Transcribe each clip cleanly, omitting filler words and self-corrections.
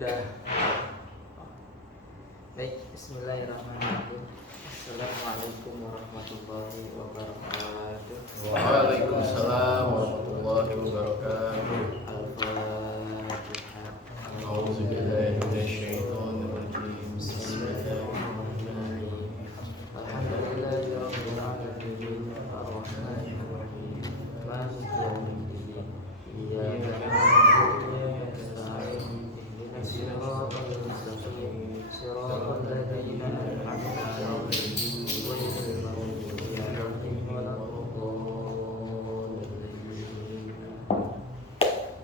Udah. Baik, bismillahirrahmanirrahim. Assalamualaikum warahmatullahi wabarakatuh. Waalaikumsalam warahmatullahi wabarakatuh. Al-Fatihah. A'udzu billahi minasyaitonir rajim. Bismillahirrahmanirrahim. Alhamdulillahirabbil alamin. Ar-Rahmanir Rahim. Maliki yaumiddin. Iyyaka na'budu wa iyyaka nasta'in. Ihdinas siratal mustaqim. Siratal ladzina an'amta 'alaihim ghairil maghdubi 'alaihim waladdallin.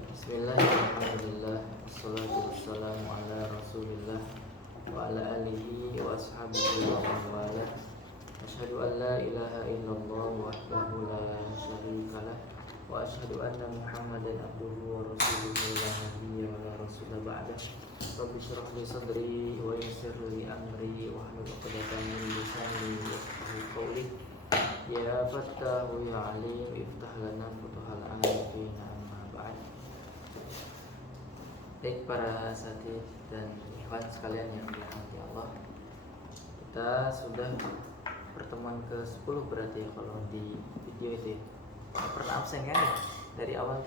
Bismillahirrahmanirrahim. Wassalatu wassalamu ala Rasulillah wa ala alihi wa ashabihi wa man walah. Asyhadu an la ilaha illallah wahdahu la syarika lah wa asyhadu anna Muhammadan abduhu wa rasuluhu la nabiyya wa la rasula ba'dah. Rabbi shrah li sadri wa yassir li amri wa hlul 'uqdatam min lisani yafqahu qawli. Ya Fattahu ya Alim iftah lana futuhal arifin amma ba'd. Baik para asatidz dan ikhwan sekalian yang dirahmati Allah, kita sudah pertemuan ke-10 berarti ya kalau di video itu. Pernah absen kan ya? Dari awal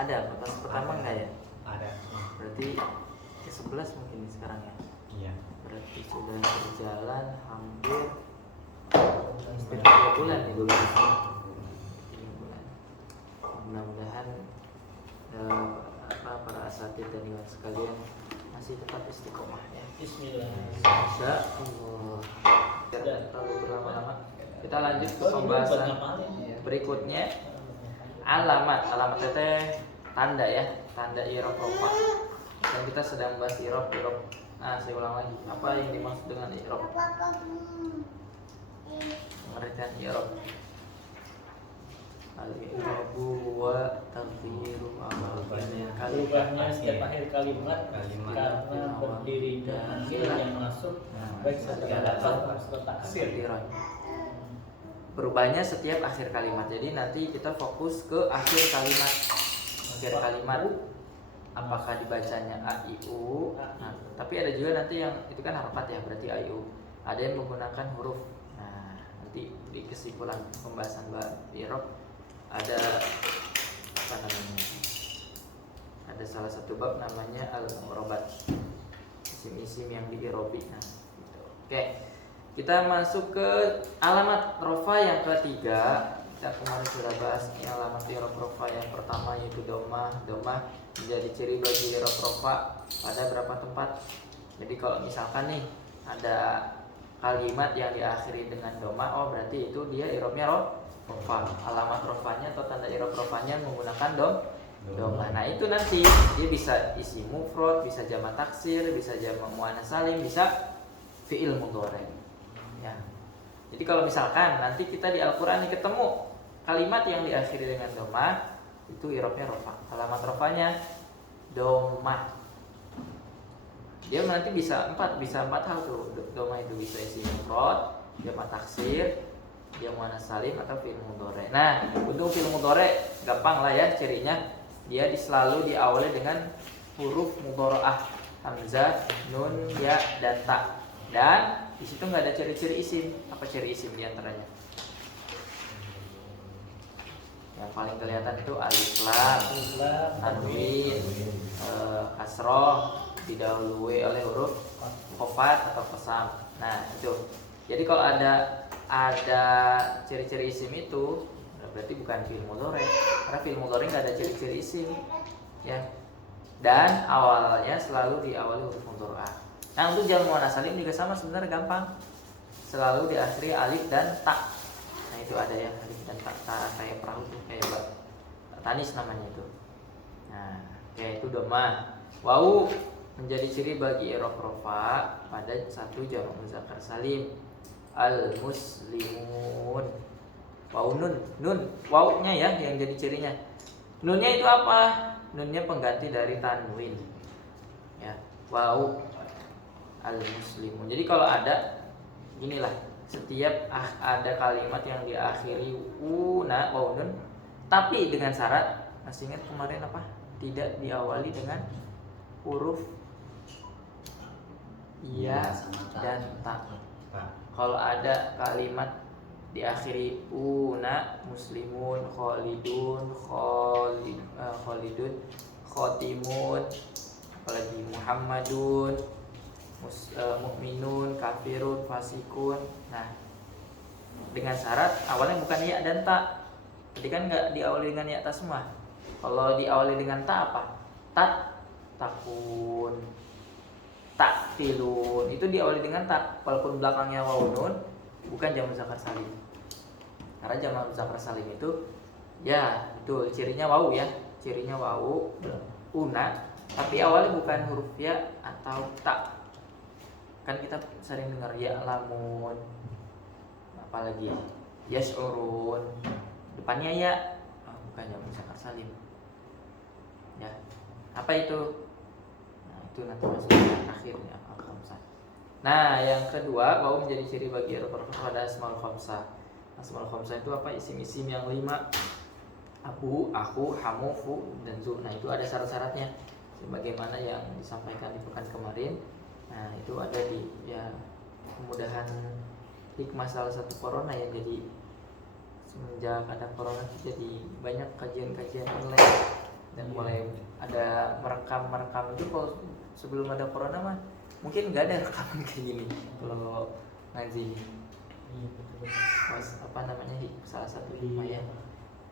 ada pas pertama enggak ya? Ada. Berarti ke-11 mungkin sekarang ya. Iya. Berarti sudah berjalan hampir 3 bulan nih dulu. 3 bulan. Mudah-mudahan para asatidz dan ikhwan sekalian masih tetap istiqomah ya. Bismillah. Insyaallah. Tidak terlalu berlama-lama. Kita lanjut ke pembahasan berikutnya. Alamat teteh tanda ya, tanda i'rab rofa. Dan kita sedang bahas i'rab. Nah, saya ulang lagi. Apa yang dimaksud dengan i'rab? Pengertian i'rab. Al-i'rabu wa taghyiru awalnya Berubahnya setiap akhir kalimat karena berdiri dan akhir yang masuk baik sebagai lafaz atau taksir. Berubahnya setiap akhir kalimat. Jadi nanti kita fokus ke akhir kalimat. Akhir kalimat apakah dibacanya a i u. Nah, tapi ada juga nanti yang itu kan harokat ya, berarti a i u. Ada yang menggunakan huruf. Nah, nanti di kesimpulan pembahasan i'rab ada apa namanya? Ada salah satu bab namanya al-mu'rabat. Isim-isim yang di-i'rabi. Nah, gitu. Oke. Kita masuk ke alamat rofa yang ketiga. Kita kemarin sudah bahas ini alamat i'rab rofa yang pertama yaitu domah. Domah menjadi ciri bagi i'rab rofa pada berapa tempat? Jadi kalau misalkan nih ada kalimat yang diakhiri dengan domah, oh berarti itu dia i'rabnya rofa. Alamat rofanya atau tanda i'rab rofanya menggunakan domah. Nah itu nanti dia bisa isi mufrad, bisa jamak taksir, bisa jamak muannats salim, bisa fi'il mudhari. Ya. Jadi kalau misalkan nanti kita di Al-Qur'an ketemu kalimat yang diakhiri dengan domah, itu i'rabnya rofa. Alamat rofanya domah. Dia nanti bisa empat hal tuh. Domah itu bisa isi mufrad, jamak taksir, dia muannats salim atau fi'il mudhari. Nah, untuk fi'il mudhari gampang lah ya cirinya. Dia selalu diawali dengan huruf mudharaah, hamzah, nun, ya, dan ta. Dan di situ nggak ada ciri-ciri isim. Apa ciri isim di antaranya? Yang paling kelihatan itu alif lam, tanwin, kasroh, didahului oleh huruf khafat atau qasam. Nah, itu. Jadi kalau ada ciri-ciri isim itu berarti bukan fi'il mudhari, karena fi'il mudhari nggak ada ciri-ciri isim ya, dan awalnya selalu diawali huruf mudhari'ah. Nah untuk jamak muannats salim juga sama sebenarnya gampang, selalu diakhiri alif dan ta. Nah itu ada ya alif dan ta kayak perahu tuh, kayak tanis namanya itu. Nah kayak itu domah. Wau menjadi ciri bagi i'rab rofa pada satu jamak muzakkar salim. Al-muslimun. Wau nun waunya ya yang jadi cirinya. Nunnya itu apa? Nunnya pengganti dari tanwin. Ya, wau al-muslimun. Jadi kalau ada inilah, setiap ada kalimat yang diakhiri una wau nun, tapi dengan syarat, masih ingat kemarin apa? Tidak diawali dengan huruf iya dan ta. Kalau ada kalimat diakhiri una, muslimun, khalidun, khalidun, khotimun, apalagi muhammadun, mukminun, kafirun, fasikun. Nah, dengan syarat awalnya bukan ya dan ta. Tadi kan nggak diawali dengan ya ta semua. Kalau diawali dengan ta apa? Takun, takfilun. Itu diawali dengan ta. Walaupun belakangnya waw nun, bukan jamak muzakkar salim. Karena jamak muzakkar salim itu ya betul cirinya waw ya. Cirinya waw, una, tapi awalnya bukan huruf ya atau ta. Kan kita sering dengar ya lamun, apalagi yas'urun, depannya ya, bukan jamak muzakkar salim. Ya, apa itu? Nah, itu nanti masuk ke akhirnya al-khamsah. Nah, yang kedua, waw menjadi ciri bagi huruf pada asmaul khamsah. Asmaul khamsah itu apa? Isim-isim yang 5. Aku, hamu, fu, dan zu. Nah, itu ada syarat-syaratnya. Sebagaimana yang disampaikan di pekan kemarin. Nah, itu ada di ya kemudahan hikmah salah satu corona ya. Jadi semenjak ada corona jadi banyak kajian-kajian online dan mulai ada merekam itu. Kalau sebelum ada corona mah mungkin nggak ada rekaman kayak gini kalau ngaji. Mas apa namanya salah satu hikmah ya,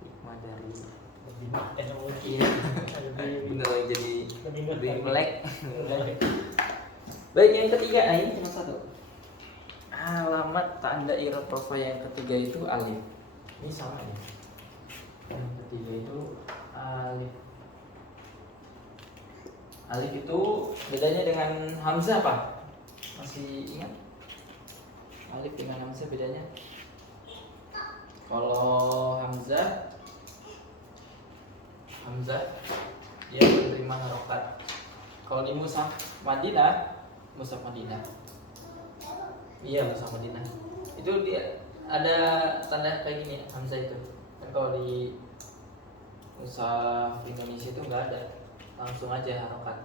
hikmah dari iya bener jadi lebih melek. Baik, yang ketiga, ini cuma satu. Alamat tanda i'rab rafa yang ketiga itu alif. Ini sama ya. Yang ketiga itu alif. Alif itu bedanya dengan hamzah apa? Masih ingat? Alif dengan hamzah bedanya? Kalau hamzah dia menerima harokat. Kalau di mushaf Madinah, iya mushaf Madinah itu dia ada tanda kayak gini hamzah itu. Kan kalau di mushaf Indonesia itu nggak ada, langsung aja harokat.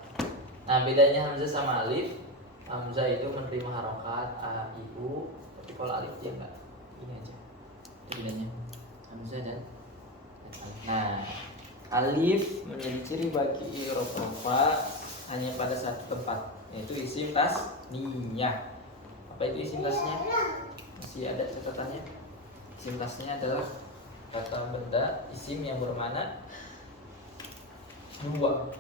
Nah, bedanya hamzah sama alif, hamzah itu menerima harokat a, i, u, tapi kalau alif dia enggak. Ini aja itu bedanya hamzah dan alif. Nah, alif menjadi ciri bagi i'rab rafa hanya pada satu tempat, yaitu isim tasniyah. Apa itu isim tasniyah? Masih ada catatannya. Isim tasniyah adalah kata benda isim yang bermakna dua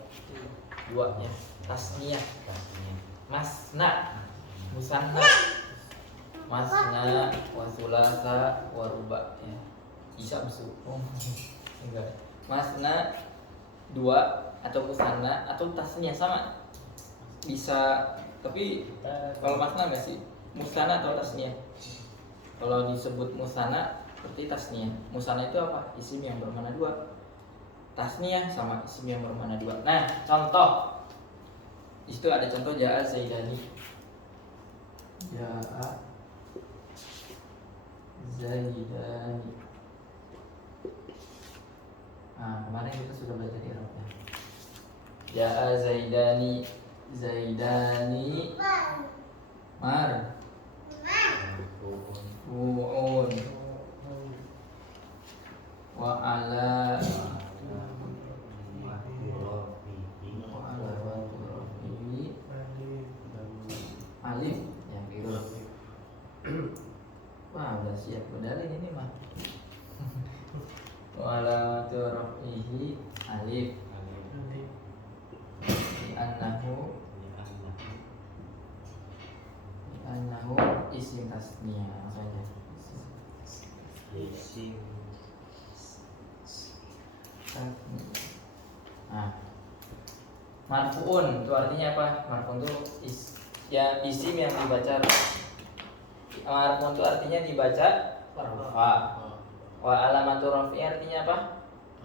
ya. Tasniyah, masna, musanna, masna, wasulasa, waruba ya. Isamsu. Enggak. Masna dua atau musanna atau tasniyah sama. Bisa, tapi kalau masna nggak sih? Musanna atau tasniyah? Kalau disebut musanna berarti tasniyah. Musanna itu apa? Isim yang bermakna dua. Tasniyah sama isim yang bermakna dua. Nah, contoh. Di situ ada contoh jaa zaidani. Jaa zaidani. Nah, kemarin kita sudah belajar i'rabnya. Jaa zaidani, zaidani mar fu'un wa ala alif yang biru. Wah, udah siap bedalin ini mah. Wa ala rafihi alif annahu isim tasniyah saja. Isim tasniyah. Nah, marfuun itu artinya apa? Marfuun itu ya isim yang dibaca. Marfuun itu artinya dibaca rafa. Wa alamatu rafi artinya apa?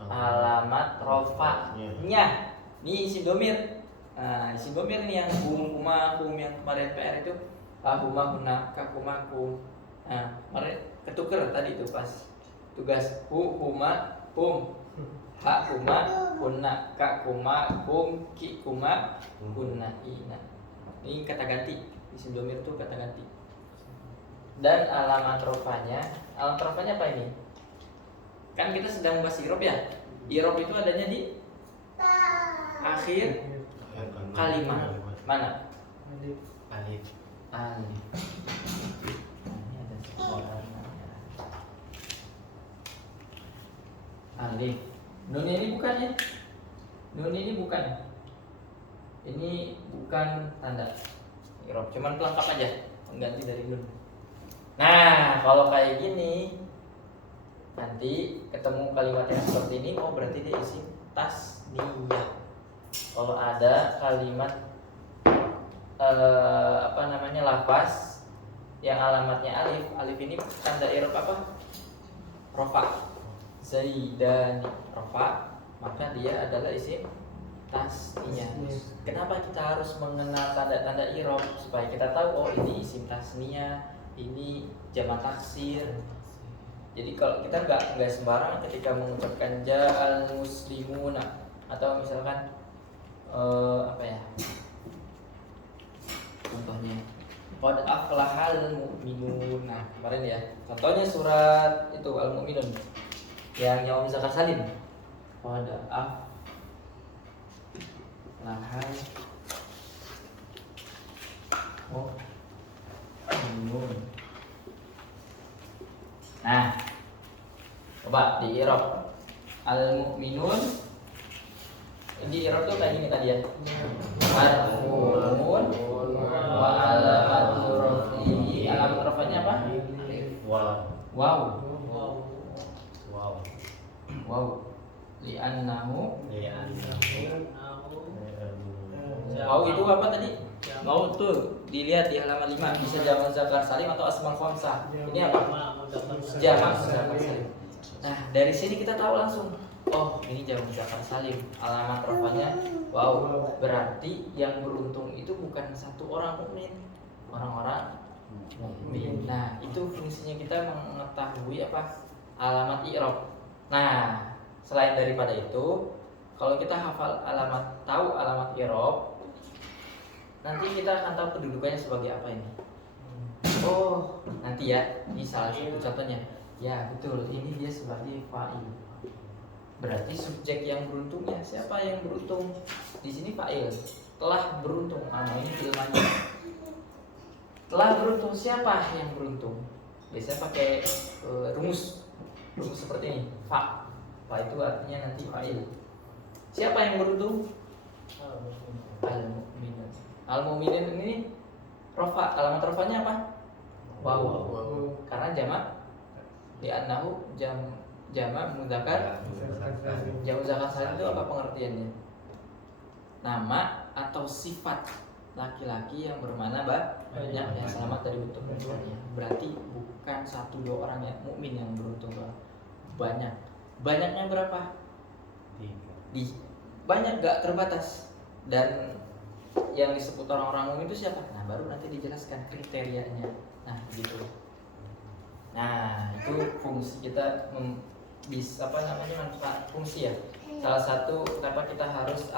Alamat rafa'nya. Ini isim domir. Nah, isim domir nih yang huma yang kemarin PR itu huma huna kakuma kum. Nah, kemarin ketuker tadi itu pas tugas huma hum. Ha huma hunna ka kuma kum ki kuma hunna ina. Ini kata ganti Isim domir itu kata ganti. Dan alamat rofanya apa ini? Kan kita sedang bahas irob ya. Irob itu adanya di akhir kalimat. Mana? Alif. Alif. Alif. Ini ada warnanya. Alif. Nun ini bukan ya? Nun ini bukan. Ini bukan tanda irob, cuman pelengkap aja, pengganti dari nun. Nah, kalau kayak gini, nanti ketemu kalimat yang seperti ini, oh berarti dia isim tasniyah. Kalau ada kalimat lafaz yang alamatnya alif, alif ini tanda irob apa? Rofa. Zaidani rofa, maka dia adalah isim tasniyah. Kenapa kita harus mengenal tanda-tanda irob? Supaya kita tahu, oh ini isim tasniyah, ini jamak taksir. Jadi kalau kita nggak sembarangan ketika mengucapkan ja'al muslimuna, atau misalkan contohnya qad aflahal mu'minun. Nah, kemarin ya contohnya surat itu al-mu'minun yang misalkan salim, qad aflahal mu'minun. Nah, coba di i'rab al-mu'minun. Ini i'rab tuh kayak gini tadi ya. Marfu'un wa alamatur rafi'i. Alamat rafa'nya apa? Wow. Li'annahu. Wow itu apa tadi? Wow tuh dilihat di halaman 5, bisa jamak zakar salim atau asmal khamsah. Ini apa? Jamak zakar salim. Nah, dari sini kita tahu langsung, oh ini jamak zakar salim. Alamat rafanya wow. Berarti yang beruntung itu bukan satu orang mukmin, orang-orang mukmin. Nah, itu fungsinya kita mengetahui apa? Alamat i'rab. Nah, selain daripada itu, kalau kita tahu alamat i'rab, nanti kita akan tahu kedudukannya sebagai apa ini. Oh, nanti ya, ini salah satu contohnya. Ya, betul. Ini dia sebagai fa'il. Berarti subjek yang beruntungnya siapa yang beruntung? Di sini fa'il. Telah beruntung. Ini filmnya. Telah beruntung, siapa yang beruntung? Biasanya pakai rumus seperti ini. Fa itu artinya nanti fa'il. Siapa yang beruntung? Al-mu'minun. Al-mu'minun ini rofa. Alamat rofanya apa? Wow. Karena jamak li'annahu jamak mudzakkar. Jamak mudzakkar salim itu apa pengertiannya? Nama atau sifat laki-laki yang bermana banyak yang selamat dari bentuk perempuannya. Berarti bukan 1-2 orang yang mukmin yang beruntung, banyak. Banyaknya berapa? Banyak, gak terbatas. Dan yang disebut orang-orang mukmin itu siapa? Nah, baru nanti dijelaskan kriterianya. Nah, gitu. Nah, itu fungsi kita manfaat fungsi ya. Salah satu kenapa kita harus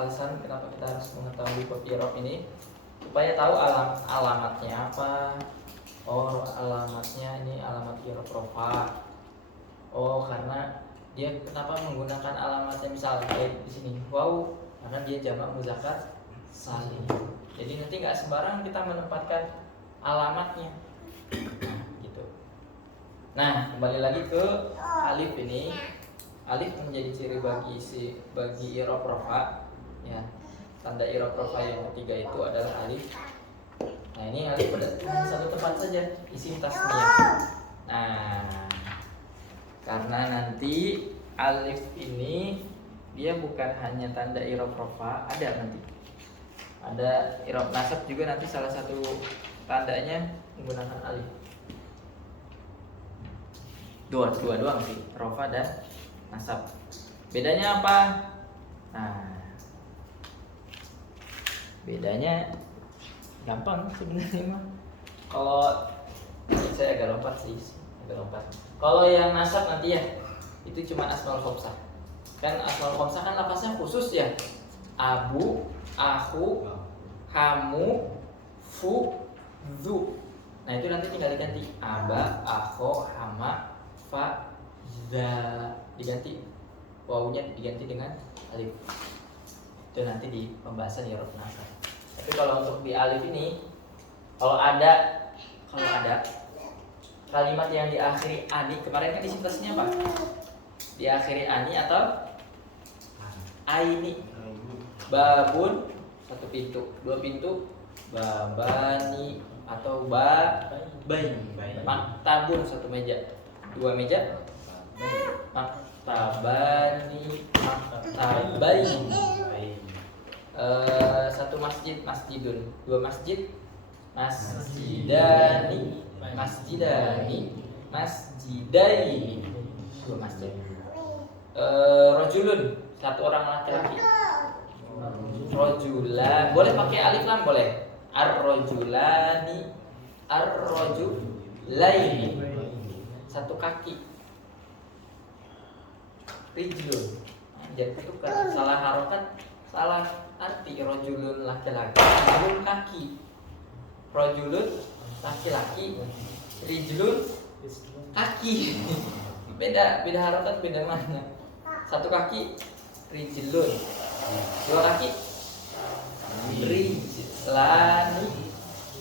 mengetahui bab i'rab ini supaya tahu alamatnya apa. Oh, alamatnya ini alamat i'rab rofa. Oh, karena dia kenapa menggunakan alamatnya misalnya kayak di sini. Wow, karena dia jamak mudzakkar salim. Jadi nanti nggak sembarang kita menempatkan alamatnya. Gitu. Nah, kembali lagi ke alif ini. Alif menjadi ciri bagi i'rab rafa. Ya. Tanda i'rab rafa yang ketiga itu adalah alif. Nah, ini alif pada satu tempat saja, isim tasniyah. Nah, karena nanti alif ini dia bukan hanya tanda i'rab rafa, ada nanti. Ada i'rab nasab juga nanti salah satu tandanya menggunakan alif. Dua doang sih, rafa dan nasab. Bedanya apa? Nah, bedanya gampang sebenarnya mah. Kalau saya agak lompat. Kalau yang nasab nanti ya, itu cuma asmaul khamsah. Kan asmaul khamsah kan lafaznya khusus ya. Abu, aku, hamu, fu, zu. Nah itu nanti tinggal diganti aba, akho, hama, fa, za, diganti wawunya diganti dengan alif. Itu nanti di pembahasan i'rab nasab. Tapi kalau untuk di alif ini, kalau ada kalimat yang diakhiri ani, kemarin kan isim tasnya apa? Diakhiri ani atau aini. Babun satu pintu, dua pintu, babani atau bain. Maktabun satu meja, dua meja, maktabani, maktabain. Satu masjid, masjidun, dua masjid, masjidani, masjidaini, masjidaini, dua masjid. Rojulun satu orang laki-laki. Rojulan boleh pakai alif lam boleh. Ar-rojulani, ar-rojulaini, satu kaki. Rijlun, jadi itu kan salah harokat, salah arti. Rojulun laki-laki, rijlun kaki. Rojulun laki-laki, rijlun kaki. Beda harokat, beda mana. Satu kaki rijlun, dua kaki rijlani,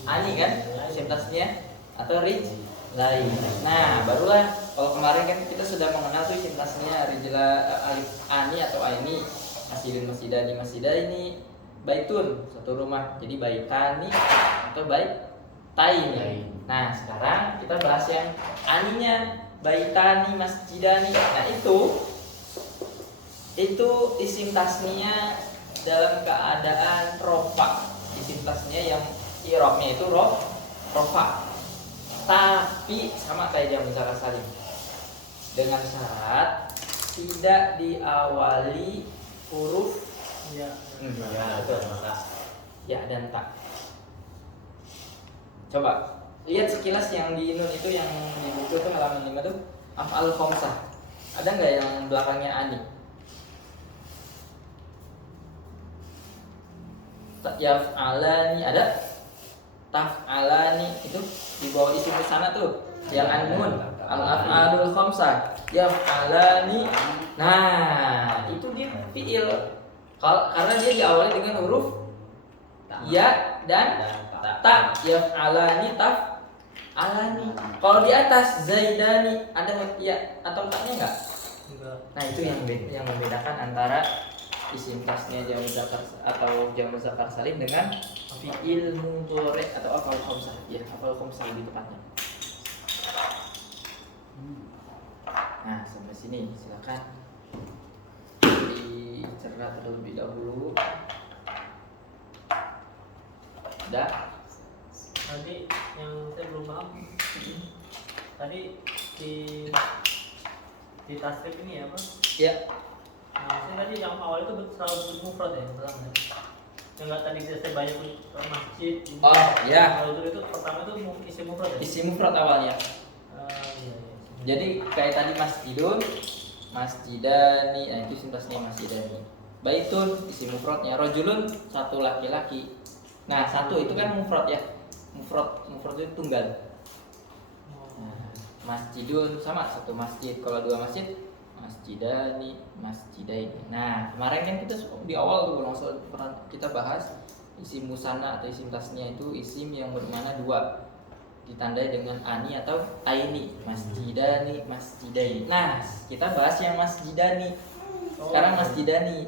ani kan isim tasnya atau rijlain. Nah barulah kalau kemarin kan kita sudah mengenal tuh isim tasnya alif ani atau aini, masjidun, masjidani, masjidaini, baitun satu rumah, jadi baitani atau baitaini. Nah sekarang kita bahas yang aninya, baitani, masjidani. Nah itu isim tasnya dalam keadaan rofa. Isim tasnya yang i'rabnya itu rofa. Tapi sama kayak jam mudzakkar salim, dengan syarat tidak diawali huruf ya dan ta. Coba lihat sekilas yang di nun itu, yang di buku itu halaman 5 tuh af'al khamsah. Ada nggak yang belakangnya ani? Yaf'alani ada, taf'alani itu di bawah isim di sana tuh yang an-nun, al-af'alul khamsah, yaf'alani. Nah itu dia fi'il karena dia diawali dengan huruf ya dan ta. Yaf'alani, taf'alani. Kalau di atas zaidani ada ya atau taknya enggak? Nah itu yang membedakan antara isim tasnya jamak muzakkar atau jamak muzakkar salim dengan fi'il mudhari atau af'al khamsah. Ya, af'al khamsah lebih tepatnya. Nah, sampai sini silakan dicerna terlebih dahulu. Udah? Tadi yang saya belum paham. Tadi di tasrif ini apa? Ya. Nah, saya tadi yang awal itu selalu bentuk mufrad ya, pertama. Yang nggak tadi saya banyak masjid. Oh, ya. Kalau itu pertama itu isim mufrad ya. Isim mufrad awalnya. Iya. Jadi kayak tadi masjidun, masjidani, nah itu isim tasnya masjidani. Baitun isim mufradnya, rajulun satu laki-laki. Nah, satu itu kan mufrad ya. Mufrad itu tunggal. Nah, masjidun sama satu masjid. Kalau dua masjid, masjidani, masjidaini. Nah, kemarin kan kita di awal tuh pernah kita bahas isim musanna atau isim tasnya itu isim yang bermakna dua, ditandai dengan ani atau aini. Masjidani, masjidaini. Nah, kita bahas yang masjidani. Sekarang masjidani.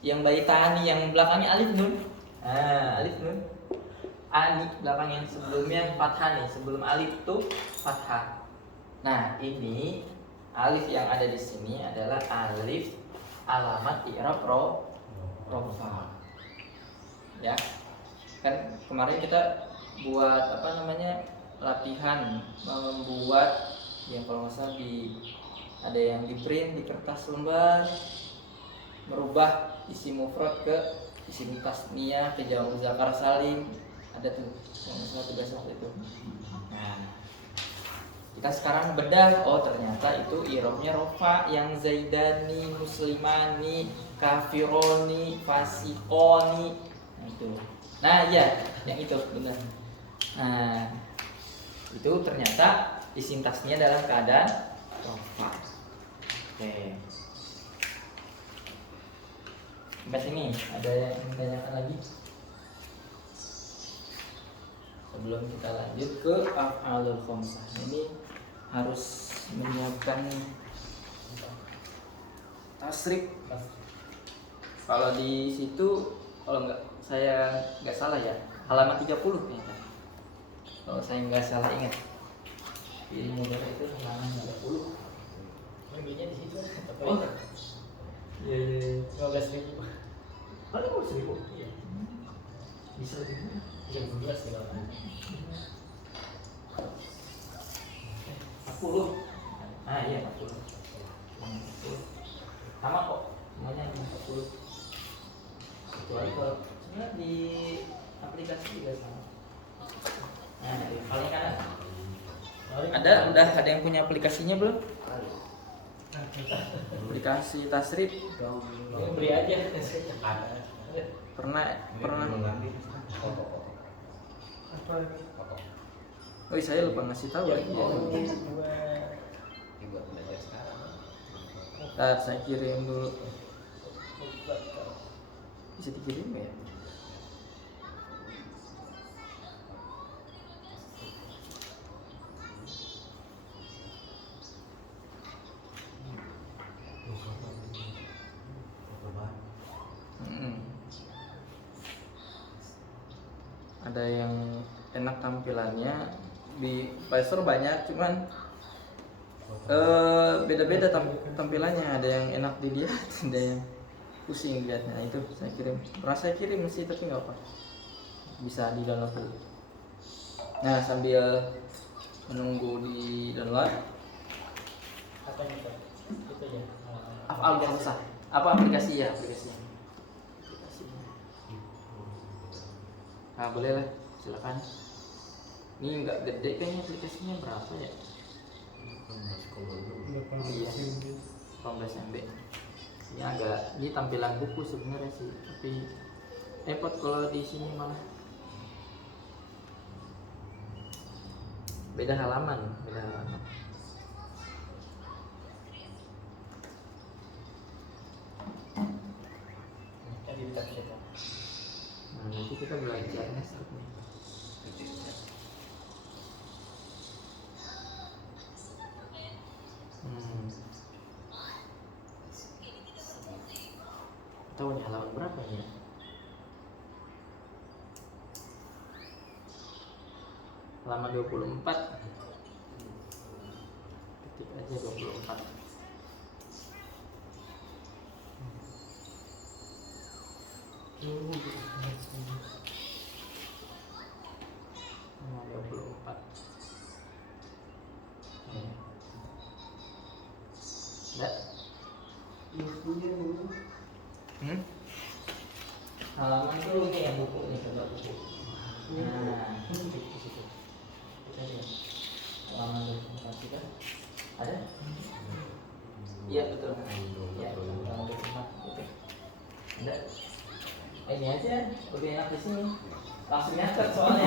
Yang baitani yang belakangnya alif nun. Nah, alif nun. Ani belakangnya sebelumnya fathah nih, sebelum alif tuh fathah. Nah, ini alif yang ada di sini adalah alif alamat i'rab rofa. Ya. Kan kemarin kita buat latihan membuat yang kalau nggak salah ada yang di print di kertas lembar, merubah isim mufrad ke isim tasniyah ke jamak muzakkar salim. Ada tuh yang salah tugas waktu itu. Nah, kita sekarang bedah, oh ternyata itu i'rabnya rofa, yang zaidani, muslimani, kafironi, fasikoni. Nah itu. Nah iya, yang itu benar. Nah, itu ternyata isim tasnya dalam keadaan rafa. Oke. Sampai sini ada yang ditanyakan lagi? Sebelum kita lanjut ke af'alul khamsah, ini harus menyiapkan tasrif. Kalau di situ, kalau saya nggak salah ya, halaman 30 kayaknya. Kalau saya nggak salah ingat, ilmu mudhari itu halaman 30. Bagiannya di situ. Oh, iya. 15.000. Oh, 15.000. Iya. Bisa lebih murah. 11 ya. 40. Ah iya 40. 40. Sama kok, semuanya 40. Kecuali kalau sebenarnya di aplikasi juga sama. Nah, di paling kanan. Ada yang punya aplikasinya belum? Aplikasi tasrif. Beri aja. Pernah. Oh, saya lupa ngasih tahu lagi ya. Ntar saya kirim dulu. Bisa dikirim ya? Ada yang enak tampilannya di Play Store banyak, cuman beda-beda tampilannya. Ada yang enak dilihat, ada yang pusing dilihatnya. Nah, itu saya kirim. Pernah saya kirim sih, tapi nggak apa. Bisa di download dulu. Nah, sambil menunggu di download, Apa itu? Itu ya. af'al khamsah. Apa aplikasi ya? Aplikasinya. Nah, boleh lah, silakan. Ini nggak gede kayaknya aplikasinya, berapa ya? Iya, 18 MB. Ini agak, ini tampilan buku sebenarnya sih, tapi repot kalau di sini malah beda halaman. Jadi kita Nah, nanti kita belajarnya seperti ini. Tahu nih halaman berapa ya? Halaman 24. Ketik aja 24. Halaman 24. Enggak? Halaman tuh nih yang buku nih, coba buku. Nah, di situ. Kita lihat. Halaman 24 kan? Ada? Iya betul. Iya, halaman 24. Oke. Ada. Ini aja lebih enak di sini. Langsung nyatet soalnya.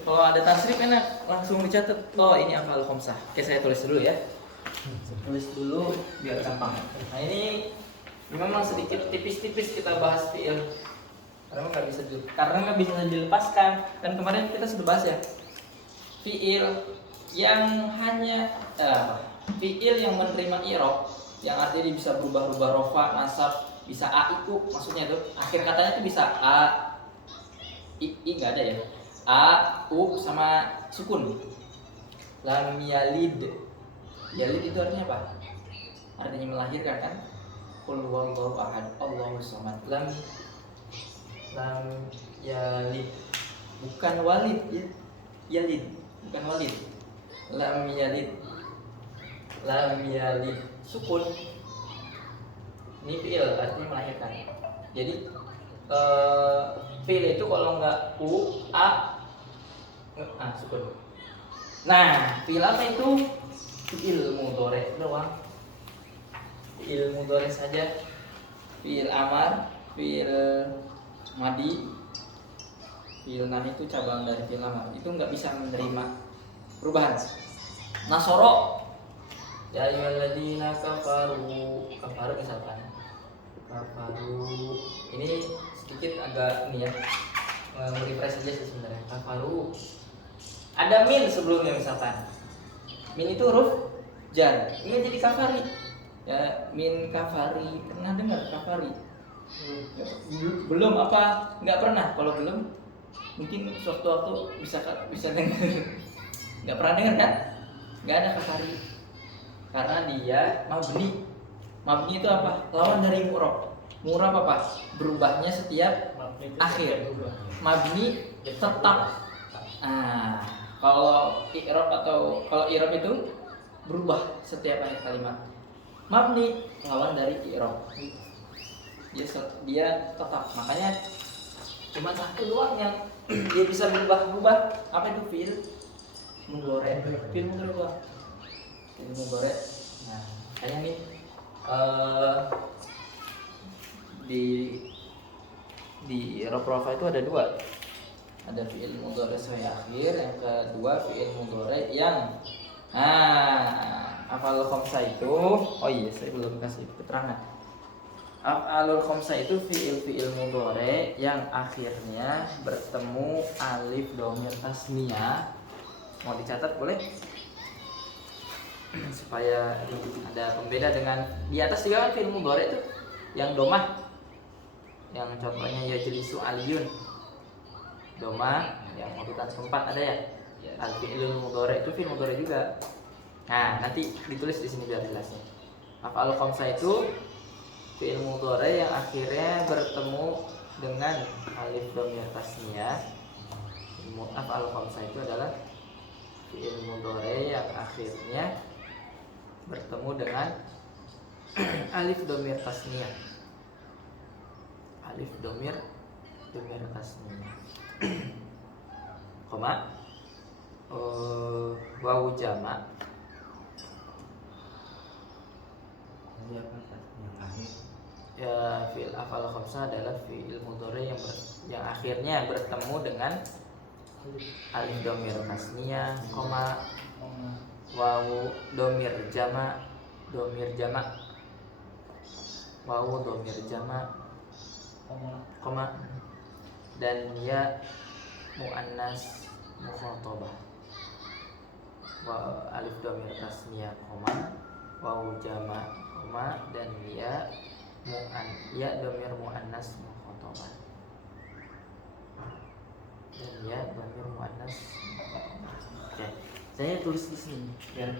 Kalau ada tasrif enak, langsung dicatat. Oh, ini af'al khamsah. Oke, saya tulis dulu ya. Tulis dulu biar gampang. Nah, ini memang sedikit tipis-tipis kita bahas fi'il karena nggak bisa dilepaskan. Dan kemarin kita sudah bahas ya, fi'il yang hanya fi'il yang menerima i'rab, yang artinya dia bisa berubah-ubah rofa, nasab, bisa a itu maksudnya tuh akhir katanya tuh bisa a i nggak ada ya, a u sama sukun. Lam yalid itu artinya apa? Artinya melahirkan kan? Qul huwallahu ahad, Allahus samad. Lam yalid, bukan walid ya. Yalid, bukan walid. Lam yalid sukun. Ini fi'il artinya melahirkan. Jadi fi'il itu kalau nggak u, a, sukun. Nah, fi'il apa itu? Fi'il mudhari doang. Fi'il mudhari saja. Fi'il amar, fi'il madi, Fi'il nahi itu cabang dari fi'il amar. Itu nggak bisa menerima perubahan. Nasoro. Ya ayyuhalladzina kafaru. Kafaru misalkan. Kafaru. Ini sedikit agak ini ya. Merefresh aja sih sebenarnya. Kafaru. Ada min sebelumnya misalkan. Min itu huruf jar. Ini jadi kafari. Ya, min kafari. Pernah dengar kafari? Belum apa? Nggak pernah. Kalau belum mungkin suatu waktu bisa dengar. Nggak pernah dengar kan? Nggak ada kafari. Karena dia mabni. Mabni itu apa? Lawan dari mu'rab. Mu'rab apa? Berubahnya setiap akhir. Mabni tetap. Nah, kalau i'rab itu berubah setiap akhir kalimat. Mabni lawan dari i'rab. Dia tetap. Makanya cuma satu doang yang dia bisa berubah-ubah. Apa itu fi'il mudhari'? Fi'il mudhari'. Fi'il mudhari'. Nah, kayaknya nih di i'rab rafa itu ada dua. Ada fi'il mudhari' sahih akhir, yang kedua fi'il mudhari' yang af'alul khamsah itu, oh iya saya belum kasih keterangan. Af'alul khamsah itu fi'il mudhari' yang akhirnya bertemu alif dhamir tasniyah. Mau dicatat boleh? Supaya ada pembeda dengan di atas juga kan fi'il mudhari' itu yang domah. Yang contohnya yajlisu aliyun. Domah yang urutan keempat ada ya. Al-fi'lul mudhari' itu fi'il mudhari' juga. Nah, nanti ditulis di sini biar jelasnya. Af'alul khamsah itu fi'il mudhari' yang akhirnya bertemu dengan alif dhamir tasniyah. Af'alul khamsah itu adalah fi'il mudhari' yang akhirnya bertemu dengan alif dhamir tasniyah. Alif dhamir tasniyah. Koma wawu jamak. Ini apa yang akhir? Ya, fi'il af'al khamsah adalah fi'il mudhari' yang akhirnya bertemu dengan alif dhamir tasniyah, koma wawu dhamir jamak, wawu dhamir jamak, koma dan ya muannas mukhatabah. Wa alif dhamir tasniyah, koma wawu jamak, koma dan ya dhamir muannas mukhatabah. Dan ya dhamir muannas mukhatabah. Oke, saya tulis di sini biar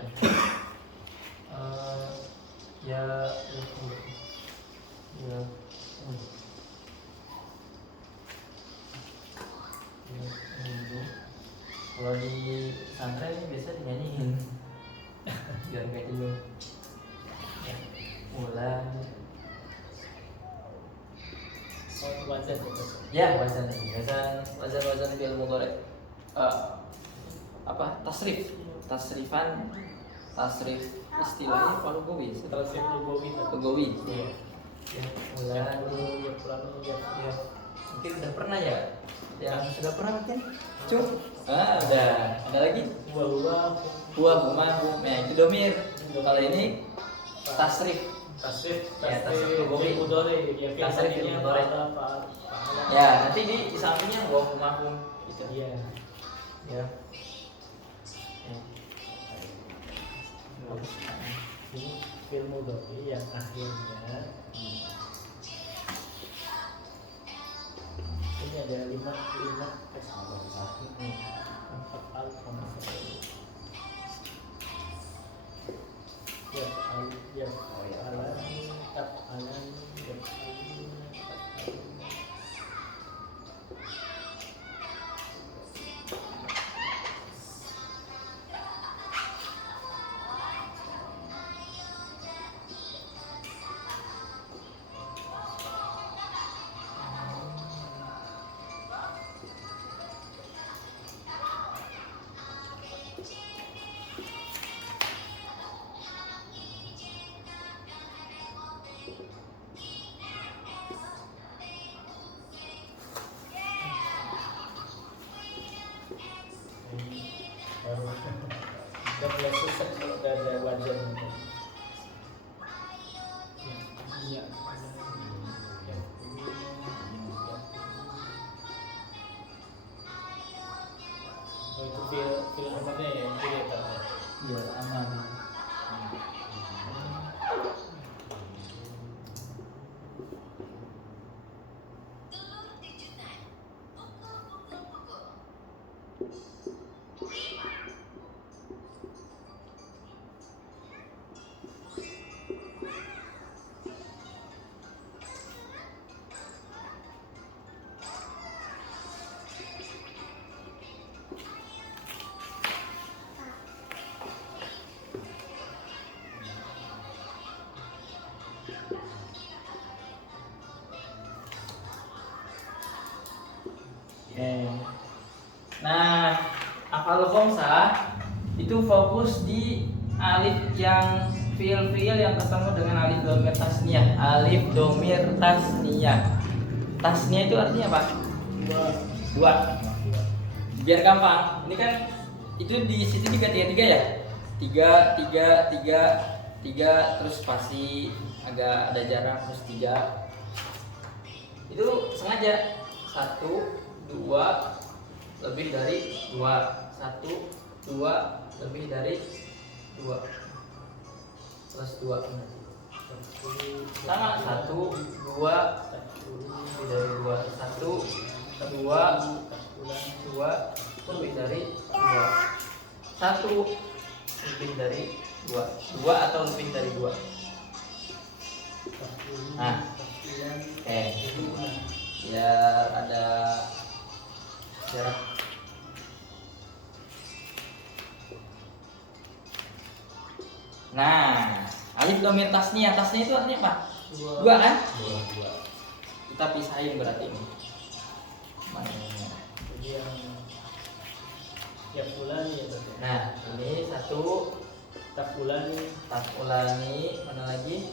kalau di santri ini biasa dinyanyiin biar nggak jenuh. Ya, ulang. Wazan. Ya, wazan fi'il mudhari'. Tasrif istilahnya apa lugawi? Tasrif Lugawi. Iya. Ya, ulang. Ya, mungkin udah pernah ya? Yang sudah pernah mungkin? Ada lagi? Huwa, huma, hum. Nah, itu domir. Kalau ini tasrif. Ya, tasrif lugawi. Tasrif fi'il mudhari'. Ya, nanti di sampingnya huwa, huma, hum. Itu. Iya. Ya. Ini fi'il mudhari' yang akhirnya ini ada 5 af'al khamsah. Ya, alani, taf'alan, ada wajan gitu. Iya. Oh, itu fil amannya ya, itu ya. Biar aman. Nah, hafal khamsah itu fokus di alif yang fiil-fiil yang ketemu dengan alif dhamir tasniyah. Alif dhamir tasniyah. Tasniyah itu artinya apa? Dua. Biar gampang. Ini kan itu di situ 3 ya. 3 terus spasi agak ada jarak terus 3. Itu sengaja 1 2 lebih dari 2, 1 2 lebih dari 2 plus 2 sama 1 2 lebih dari 2, 1 2 lebih dari 2, 1 lebih dari 2 atau lebih dari 2. Nah, biar ada jarak. Nah, alif dhamir tasniyah itu artinya apa? 2 kan? 2. Kita pisahin berarti ini. Mana ini? Jadi yang ya fulani ya Dok. Nah, ini 1 Tafulani, mana lagi?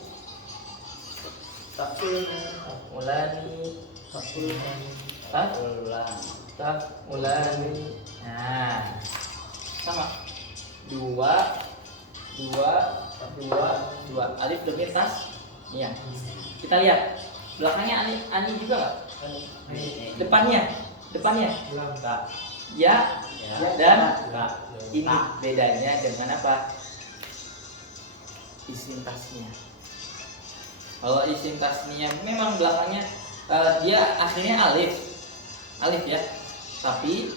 tafulna, Tafulani, tafulani. tafulani. Nah, sama 2 alif dhamir tas. Iya. Kita lihat belakangnya ani juga nggak? Depannya Lam tak. ya dan Tak. ini bedanya dengan apa? Isim tasnya. Kalau isim tasnya memang belakangnya dia akhirnya alif ya, tapi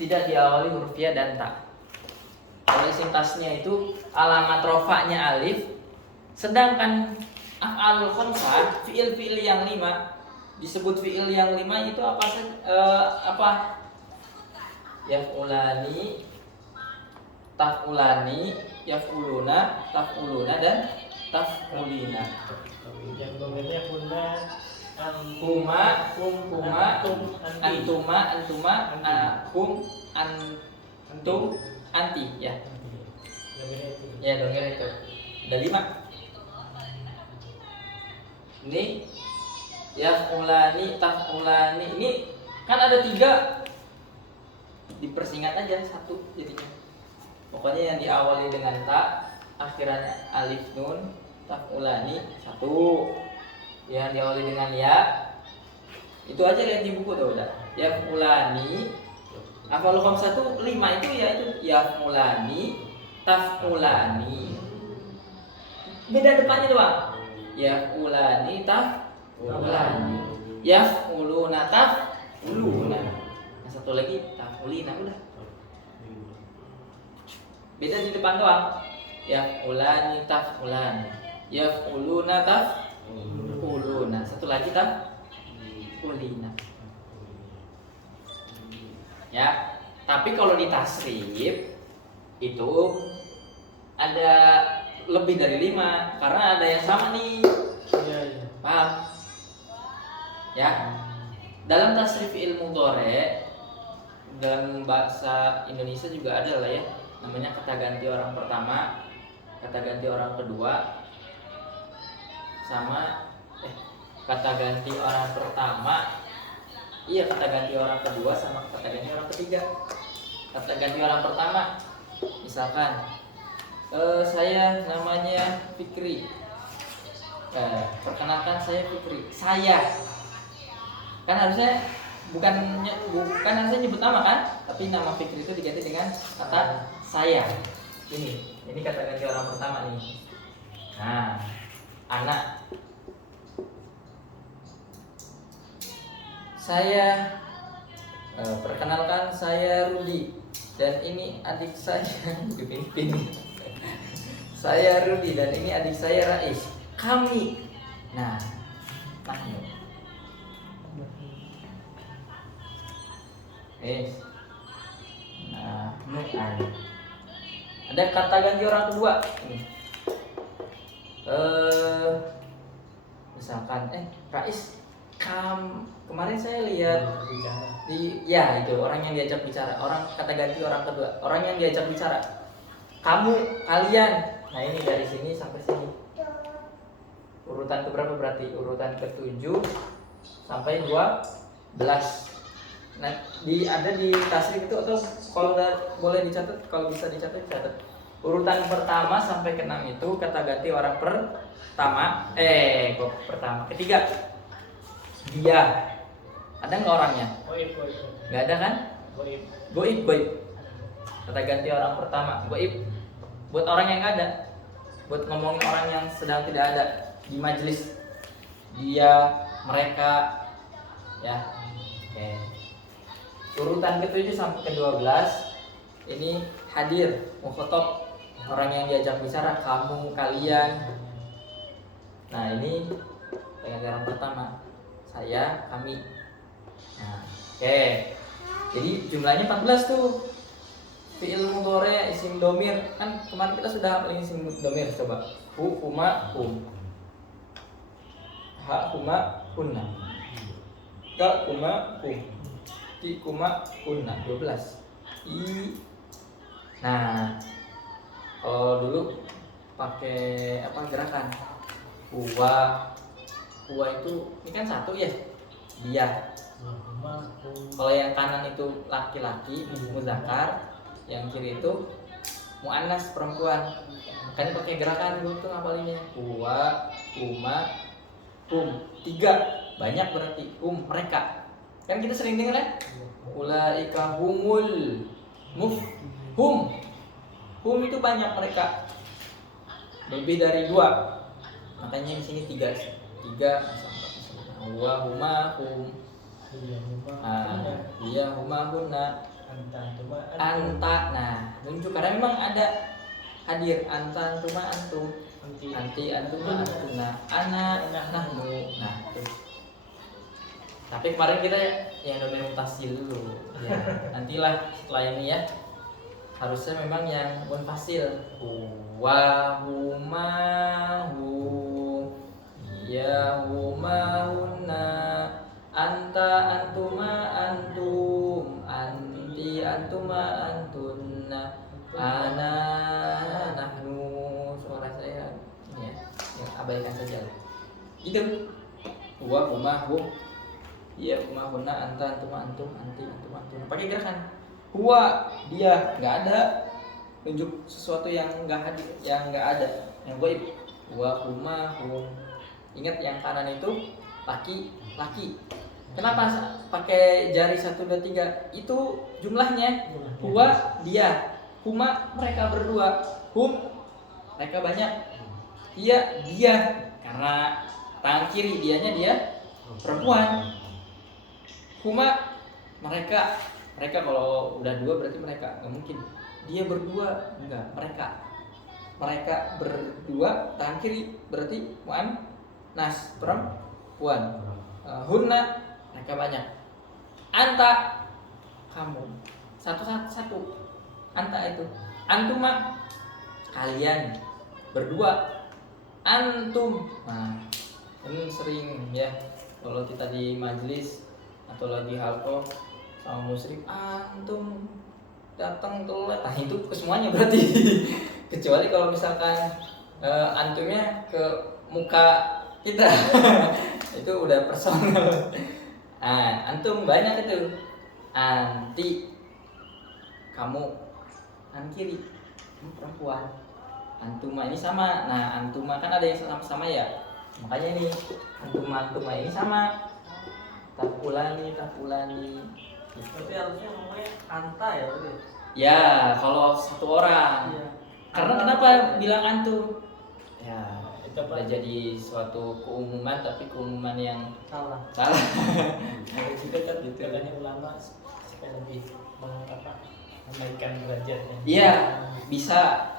tidak diawali huruf ya dan ta. Kalau isim tasnya itu alamat rofanya alif, sedangkan af'alul khamsah fiil-fiil yang 5 disebut fiil yang 5 itu apa? Yaf'ulani, taf'ulani, yaf'uluna, taf'uluna dan taf'ulina. Yang domennya punna, Kuma, anti. antuma, hum, antum, anti ya. Domennya itu. Ya dongeng itu. Ada 5. Ini yaf'ulani, taf'ulani. Ini kan ada 3. Dipersingkat aja 1 jadinya. Pokoknya yang diawali dengan ta, akhirannya alif nun, taf'ulani 1. Yang diawali dengan ya. Itu aja lihat di buku tuh udah. Yaf'ulani. Hafal khamsah 5 itu ya itu yaf'ulani, taf'ulani. Beda depannya doang. Yaf'ulani, taf'ulani. Yaf'uluna, taf'uluna. Yang satu lagi taf'ulina udah. Beda di depan doang. Yaf'ulani, taf'ulani. Yaf'uluna, taf'uluna. Satu lagi taf'ulina. Ya, tapi kalau di tasrif itu ada lebih dari 5 karena ada yang sama nih. Iya. Paham? Ya. Dalam tasrif ilmu mudhari dalam bahasa Indonesia juga ada lah ya. Namanya kata ganti orang pertama, kata ganti orang kedua, sama kata ganti orang pertama. Iya, kata ganti orang kedua sama kata ganti orang ketiga. Kata ganti orang pertama, misalkan Saya namanya Fikri. Perkenalkan saya Fikri. Saya. Kan harusnya bukan harusnya nyebut nama kan? Tapi nama Fikri itu diganti dengan kata saya. Ini kata ganti orang pertama nih. Nah, anak. Saya perkenalkan saya Rudi dan ini adik saya. Dipimpin. Saya Rudi dan ini adik saya Rais. Kami. Nah, nahnu. Nah, ada kata ganti orang kedua. Misalkan Rais, kemarin saya lihat ya itu orang yang diajak bicara, orang kata ganti orang kedua, orang yang diajak bicara. Kamu, kalian. Nah, ini dari sini sampai sini. Urutan keberapa berarti? Urutan ke-7 sampai 12. Nah, ada di tasrif itu atau kalau boleh dicatat, kalau bisa dicatat. Urutan pertama sampai ke-6 itu kata ganti orang pertama. Ketiga. Dia. Ada nggak orangnya? Goib. Nggak ada kan? Goib. Kata ganti orang pertama. Goib. Buat orang yang nggak ada. Buat ngomongin orang yang sedang tidak ada di majelis. Dia, mereka, ya. Oke. Urutan ke-7 sampai ke-12 ini hadir, mukhotob, orang yang diajak bicara, kamu, kalian. Nah, ini dengan orang pertama, saya, kami. Nah, oke. Jadi jumlahnya 14 tuh. Fi'il mudhari', isim domir. Kan kemarin kita sudah hafal isim domir, coba. Hu, huma, hum. Ha, huma, hunna. Ka, huma, hum. Ki, kuma, hunna. 12. Nah, kalau dulu pakai gerakan. Huwa itu ini kan satu ya, dia. Kalau yang kanan itu laki-laki, muzakkar, yang kiri itu muannas, perempuan. Kan pakai gerakan gue tuh ngapalinnya. Huwa, huma, hum. 3 banyak berarti. Mereka. Kan kita sering dengar kan? Ulaika humul hum itu banyak mereka, lebih dari 2, makanya di sini 3 huwa, huma, hum, iya, huma, hunna, anta. Nah, tunjuk karena memang ada hadir anta, antuma, antum, anti, antuma, antuna, ana, nahnu. Nah, itu. Tapi kemarin kita yang domir mutasil dulu ya. Nantilah setelah ini ya, harusnya memang yang munfasil. Wa, huma, hum, ya, huma, hunna, anta, antuma, antum, anti, antuma, antunna, ana, nahnu. Suara saya ini ya, yang abaikan saja. Itu wa, huma, hum, iya, huma, hunna, anta, antuma, antum, anti, antum, antum. Pakai gerakan. Huwa, dia, nggak ada. Tunjuk sesuatu yang nggak hadir, yang nggak ada, yang goib. Huwa, huma, hum. Ingat yang kanan itu laki. Kenapa pakai jari 1, 2, 3? Itu jumlahnya. Huwa, dia. Huma, mereka berdua. Hum, mereka banyak. Iya, dia. Karena tangan kiri dianya dia perempuan. Huma, mereka kalau udah 2 berarti mereka, nggak mungkin. Dia berdua, enggak, mereka berdua, tangan kiri berarti muannas, perempuan. Hunna, mereka banyak. Anta, kamu. Satu. Anta itu. Antuma, kalian berdua. Antum. Nah, ini sering ya kalau kita di majelis atau lagi halqah sama musyrik, antum datang telat. Nah, itu ke semuanya berarti. Kecuali kalau misalkan antumnya ke muka kita. Itu udah personal. Antum banyak itu. Anti, kamu, kanan kiri, perempuan. Antuma ini sama. Nah, antuma kan ada yang sama-sama ya. Makanya ini antuma ini sama. Takulani. Berarti harusnya namanya anta ya berarti. Ya, kalau satu orang. Iya. Karena Anta kenapa apa? bilang antum? Ya, Itu apa? udah jadi suatu keumuman tapi keumuman yang Salah. salah. Kita kan katanya ulama supaya lebih menaikkan derajatnya. Iya, bisa.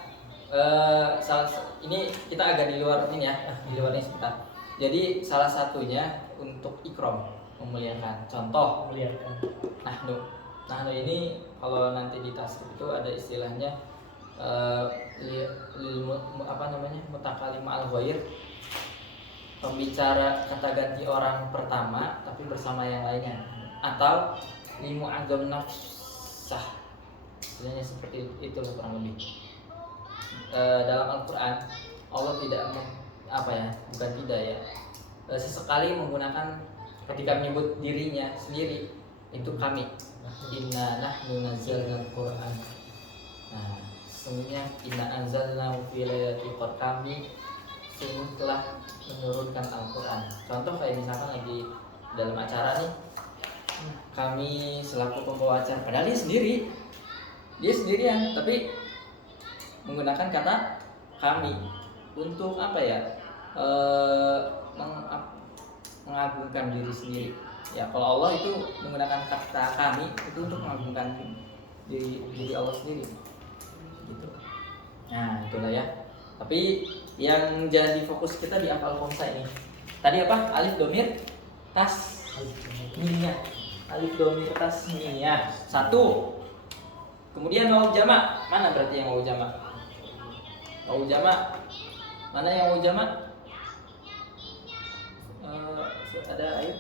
Ini kita agak di luar ini ya, di luar ini sebentar. Jadi salah satunya untuk ikram, memuliakan. Contoh, Memuliakan. nahnu ini kalau nanti di tasrif itu ada istilahnya mutakalim al ghair, pembicara kata ganti orang pertama tapi bersama yang lainnya, atau limu agam nafsah, istilahnya seperti itu kurang lebih. Dalam Al-Quran Allah tidak bukan tidak ya, sesekali menggunakan ketika menyebut dirinya sendiri itu kami, inna nahnu nazzalna al-Quran. Nah, sesungguhnya inna anzalnahu fi lailatul qadr, kami sungguh telah menurunkan Al-Quran. Contoh kayak misalkan lagi dalam acara nih, kami selaku pembawa acara, padahal dia sendirian tapi menggunakan kata kami untuk mengagungkan diri sendiri. Ya, kalau Allah itu menggunakan kata kami itu untuk mengagungkan diri Allah sendiri. Gitu. Nah, itulah ya. Tapi yang jadi fokus kita di afal khamsah ini. Tadi apa? Alif domir tas niya. Alif domir tas niya. 1. Kemudian wawu jamak. Mana berarti yang wawu jamak? Wawu jamak. Mana yang wawu jamak? Ada ayo.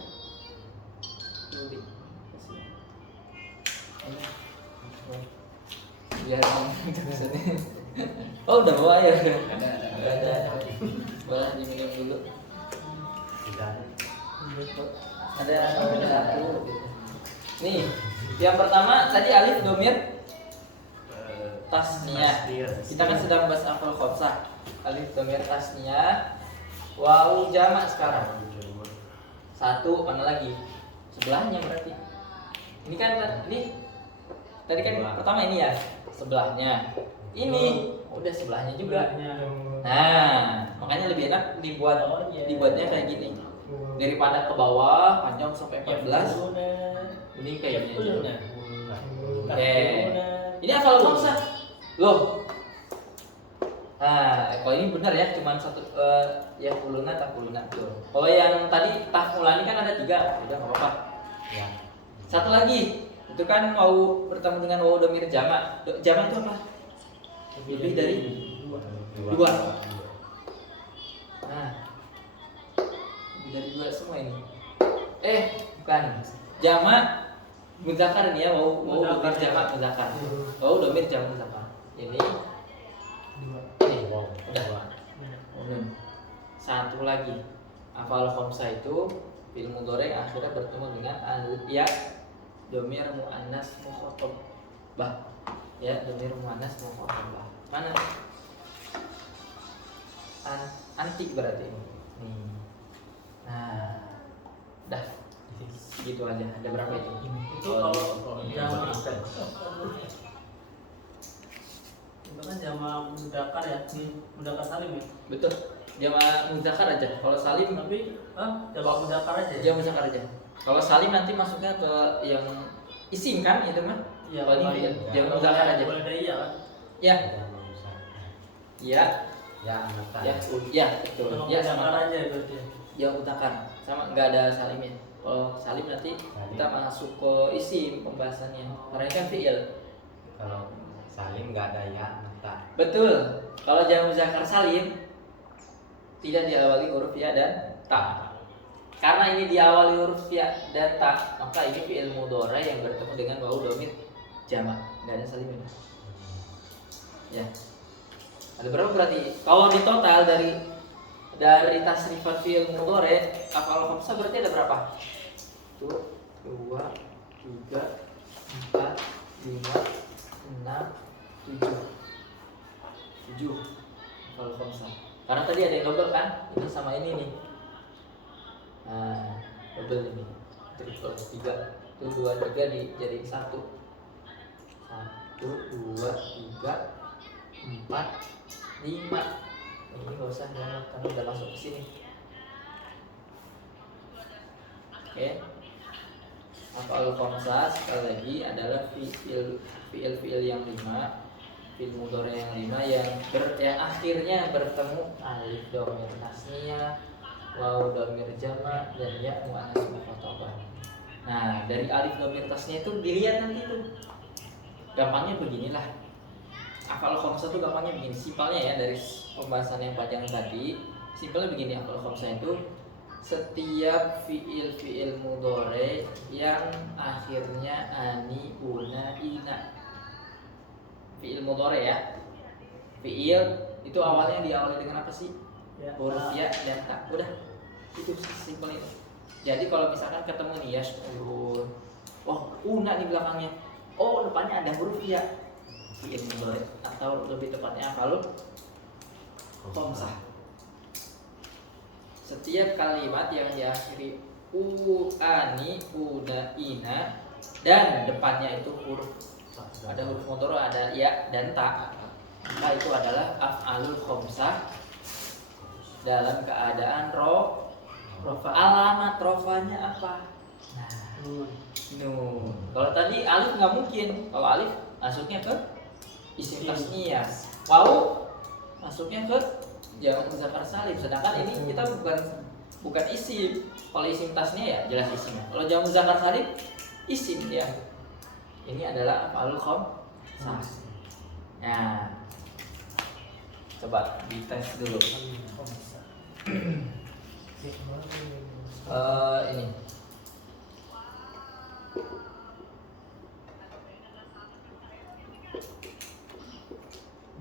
Biar oh, udah bawa air. Ada. Boleh diminum dulu. Ada satu. Nih, yang pertama tadi alif domir tasniyah. Kita kan sedang bahas afal khamsah. Alif domir tasniyah. Wawu jamak sekarang. 1, mana lagi? Sebelahnya berarti. Ini tadi kan pertama ini ya, sebelahnya. Ini udah sebelahnya juga. Nah, makanya lebih enak dibuatnya kayak gini. Daripada ke bawah panjang sampai 14. Ini kayak gini aja. Ini afal khamsah. Loh. Nah, kalau ini benar ya, cuman satu ya kuluna tuh. Kalau yang tadi tahulani kan ada 3, udah nggak apa-apa. Ya. Satu lagi, itu kan wawu bertemu dengan wawu domir jamak. Jamak itu apa? Lebih dari 2. Nah, lebih dari 2 semua ini. Bukan. Jamak muzakkar ini ya, wawu domir jamak muzakkar. Wawu domir jamak muzakkar. Ini udah. Satu lagi, afal khamsah itu fi'il mudhari akhirnya bertemu dengan ya domir muannas mukhatabah. Ya, domir muannas mukhatabah. Mana? Antik berarti ini. Nah, dah. Gitu aja. Ada berapa itu? Itu kalau jamak itu kan jamak mudzakkar ya, mudzakkar salim ya. Betul. Jamak muzakkar aja. Kalau salim Tapi jamak mudzakkar aja. jamak muzakkar aja. Kalau salim nanti masuknya ke yang isim kan itu mah. Iya, Kalau ini jamak muzakkar aja. Boleh ada iya kan? Ya. Iya. Ya, muzakkar. Ya, betul. Jamak Ya mudzakkar sama. aja berarti. Ya muzakkar. Sama enggak ada salimnya. Kalau salim nanti kita masuk ke isim pembahasannya. Karena ini kan fi'il. Kalau salim nggak ada ya, mata. Betul. Kalau jamak muzakkar salim tidak diawali huruf ya dan ta. Karena ini diawali huruf ya dan ta, maka ini fi'il mudhari yang bertemu dengan wawu domir jamak. Enggak ada salimnya. Ya. Ada berapa berarti? Kalau di total dari tasrifat fi'il mudhari afal khamsah berarti ada berapa? 1 2 3 4 5 6 7. Afal khamsah. Karena tadi ada yang double kan? Ini sama ini nih. Nah, double ini. Triple 3. Itu 2 3 dijadiin 1. 1 2 3 4 5. Ini nggak usah ya, karena udah masuk ke sini. Oke. Afal khamsah sekali lagi adalah fiil yang 5, fiil mudhari yang 5 yang akhirnya bertemu alif dhamir tasniyah, waw dhamir jama' dan ya muannats mukhatabah. Nah, dari alif dhamir tasniyah itu dilihat nanti tuh. Gampangnya beginilah. Afal khamsah itu gampangnya begini, simpelnya ya dari pembahasan yang panjang tadi. Simpelnya begini, afal khamsah itu setiap fiil mudhari yang akhirnya ani, una, ina. Fiil mudhari ya. Fiil itu awalnya diawali dengan apa sih? Huruf ya dan ta. Udah. Itu simpel itu. Jadi kalau misalkan ketemu nih yas'urun. Oh, una di belakangnya. Oh, depannya ada huruf ya. Fiil mudhari atau lebih tepatnya afal khamsah. Setiap kalimat yang diakhiri ani, una, ina dan depannya itu huruf ada huruf mudhari, ada ya dan ta, maka itu adalah af'alul khamsah dalam keadaan rofa. Alamat rofanya apa? Nah, nun. Kalau tadi alif nggak mungkin. Kalau alif masuknya ke isim tasniyah. Waw masuknya ke jamak muzakkar salim. Sedangkan ini kita bukan isim. Kalau isim tasniyah ya jelas isimnya. Kalau jamak muzakkar salim isim ya. Ini adalah af'alul khamsah. Nah, coba dites dulu. Ini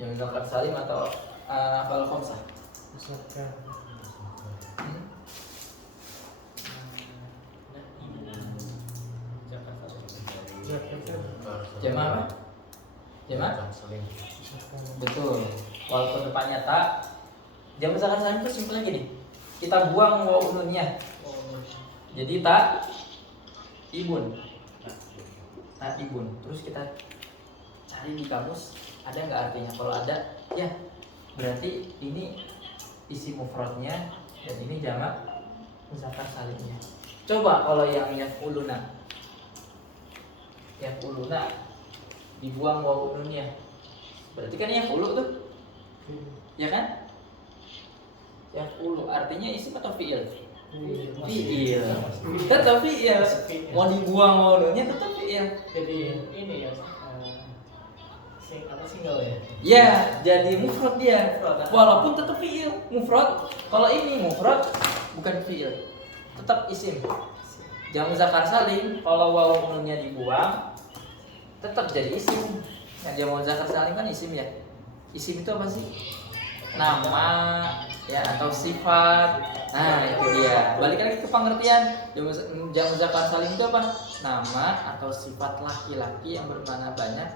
jamak muzakkar salim atau af'alul khamsah? Jamak apa? Jamak? Betul. Walaupun depannya tak, jamak muzakkar salim itu simpelnya gini. Kita buang waw nunnya. Jadi tak ibun. Tak ibun. Terus kita cari di kamus ada nggak artinya? Kalau ada, ya berarti ini isi mufradnya dan ini jamak muzakkar salimnya. Coba kalau yang yaf'uluna dibuang waw nunnya, berarti kan yaf'ulu tuh, ya kan? Yaf'ulu artinya isim atau fi'il? Fi'il. Tetap fi'il. Mau dibuang waw nunnya tetap fi'il. Jadi ini ya single ya? Ya, jadi mufrad dia. Walaupun tetap fi'il, mufrad. Kalau ini mufrad bukan fi'il, tetap isim. Jamak muzakkar salim kalau waw nunnya dibuang tetap jadi isim. Yang jamak muzakkar salim kan isim ya. Isim itu apa sih? Nama ya atau sifat. Nah, itu dia. Balik lagi ke pengertian. Jamak muzakkar salim itu apa? Nama atau sifat laki-laki yang bermakna banyak.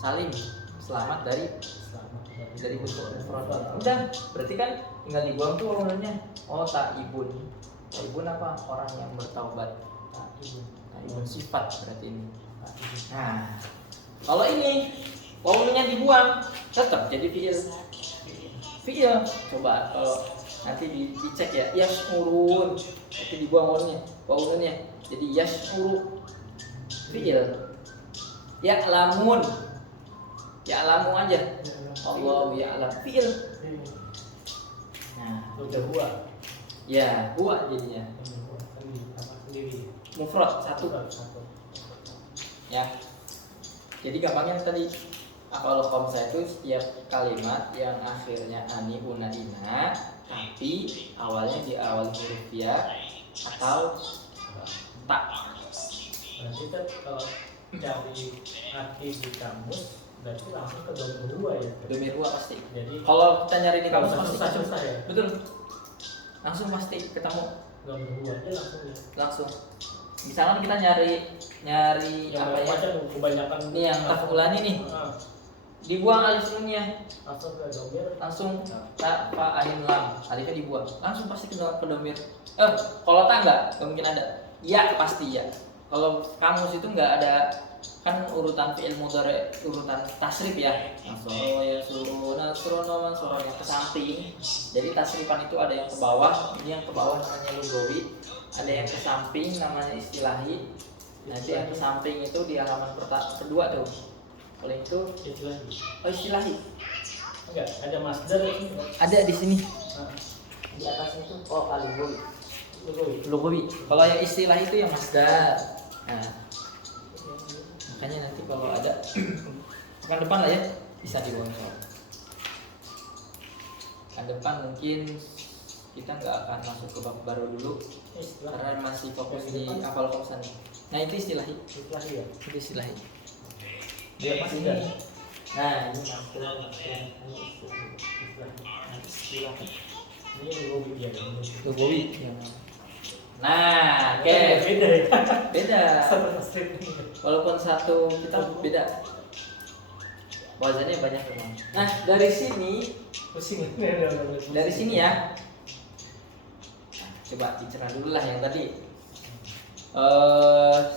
Salim, selamat dari bentuk mufrad. Udah, berarti kan tinggal dibuang tuh orangnya. Oh, ta'ibun. Ta'ibun apa? Orang yang bertaubat. Ta'ibun sifat berarti ini. Nah, kalau ini wawunya dibuang, tetap jadi fi'il. Coba kalau nanti dicek ya, yas'urun. Nanti dibuang wawunya. Jadi yas'uru fi'il. Ya'lamun. Ya'lamu aja. Allahu ya'lam fi'il. Nah, Udah gua. ya, huwa jadinya. Sendiri. Mufrad satu. Ya. Jadi gampangnya tadi af'alul khamsah itu setiap kalimat yang akhirnya ani, una, ina tapi awalnya diawali huruf ya atau tak. Berarti kan kalau cari arti di kamus berarti langsung ke dhamir huwa ya. Dhamir huwa pasti. Jadi Kalau kita nyari di kamus kalau pasti susah ya. betul. Langsung pasti ketemu Dhamir huwa aja langsung ya. langsung. Misalkan kita nyari Yang apa ya? macam kebanyakan Ini yang taf'ulani nih. dibuang alif nunnya, Langsung ke domir. langsung ta fa ain lam, alifnya dibuang, langsung pasti ke domir. Kalau ta nggak mungkin ada. Ya pasti ya. Kalau kamus itu nggak ada, kan urutan fi'il mudhari urutan tasrif ya. Nasoro ya suruh nasrono mansoro yang ke samping. Jadi tasrifan itu ada yang ke bawah, ini yang ke bawah namanya lugawi, ada yang ke samping namanya istilahi. Nanti yang ke samping itu di halaman kedua tuh. Kalau itu Istilahi. istilahi. Enggak, ada masdar ini. Ada di sini. Nah, Di atasnya itu lugawi. lugawi. Lugawi. Kalau yang istilahi itu yang masdar. Nah, makanya nanti kalau ada pekan depan lah ya bisa dibuang soal. Pekan depan mungkin kita nggak akan masuk ke bab baru dulu karena masih fokus di hafal kosan. Nah itu istilahi. Istilahi ya. Itu istilahi. Dia Ini. masdar. Nah ini masdar. Ini istilahi. Ini lugawi dia. Lugawi. Nah, oke. Beda ya. Beda. Satu tasrif. Walaupun satu kitab beda. Wazannya banyak memang. Nah, dari sini Pusing. dari sini ya. Coba dicerna dulu lah yang tadi.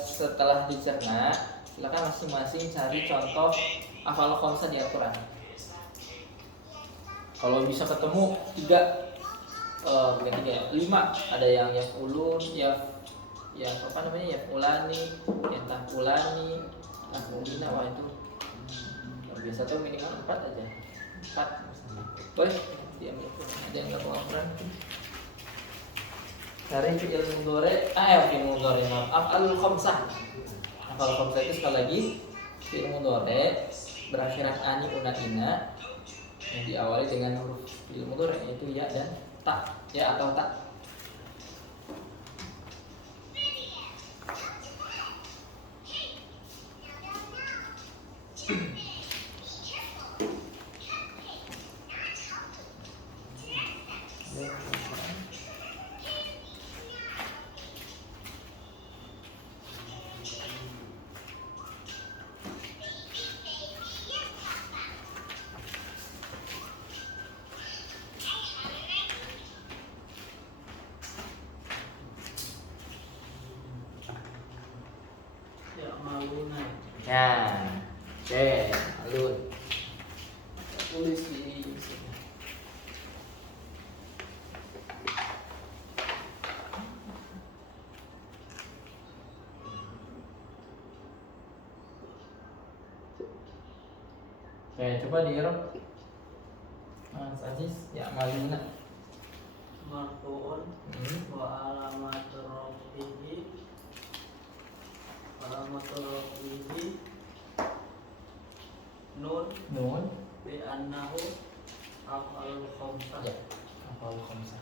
Setelah dicerna, silakan masing-masing cari contoh hafal khamsah di Al-Qur'an. Kalau bisa ketemu 3 bukan 3 5, ada yang yafulun, ya apa namanya, yafulani, yatahulani, tahulina, wah itu biasa tuh minimal 4 aja. 4 misalnya. Boleh diambil. Ada yang enggak Al-Qur'an? Cari fi'il mudhari, fi'il mudhari, af'alul khamsah. Af'alul khamsah itu sekali lagi fi'il mudhari berakhiran ani, una, ina yang diawali dengan huruf fi'il mudhari yaitu ya dan ta, ya atau ta. Ya maluna. Ya, oke, alun. Tulis di sini. Oke, coba di Mas Aziz, ya maluna. Marfu'un wa alamatu rafihi nun Nun, bi annahu af'alul khamsah. ya, hafal khamsah.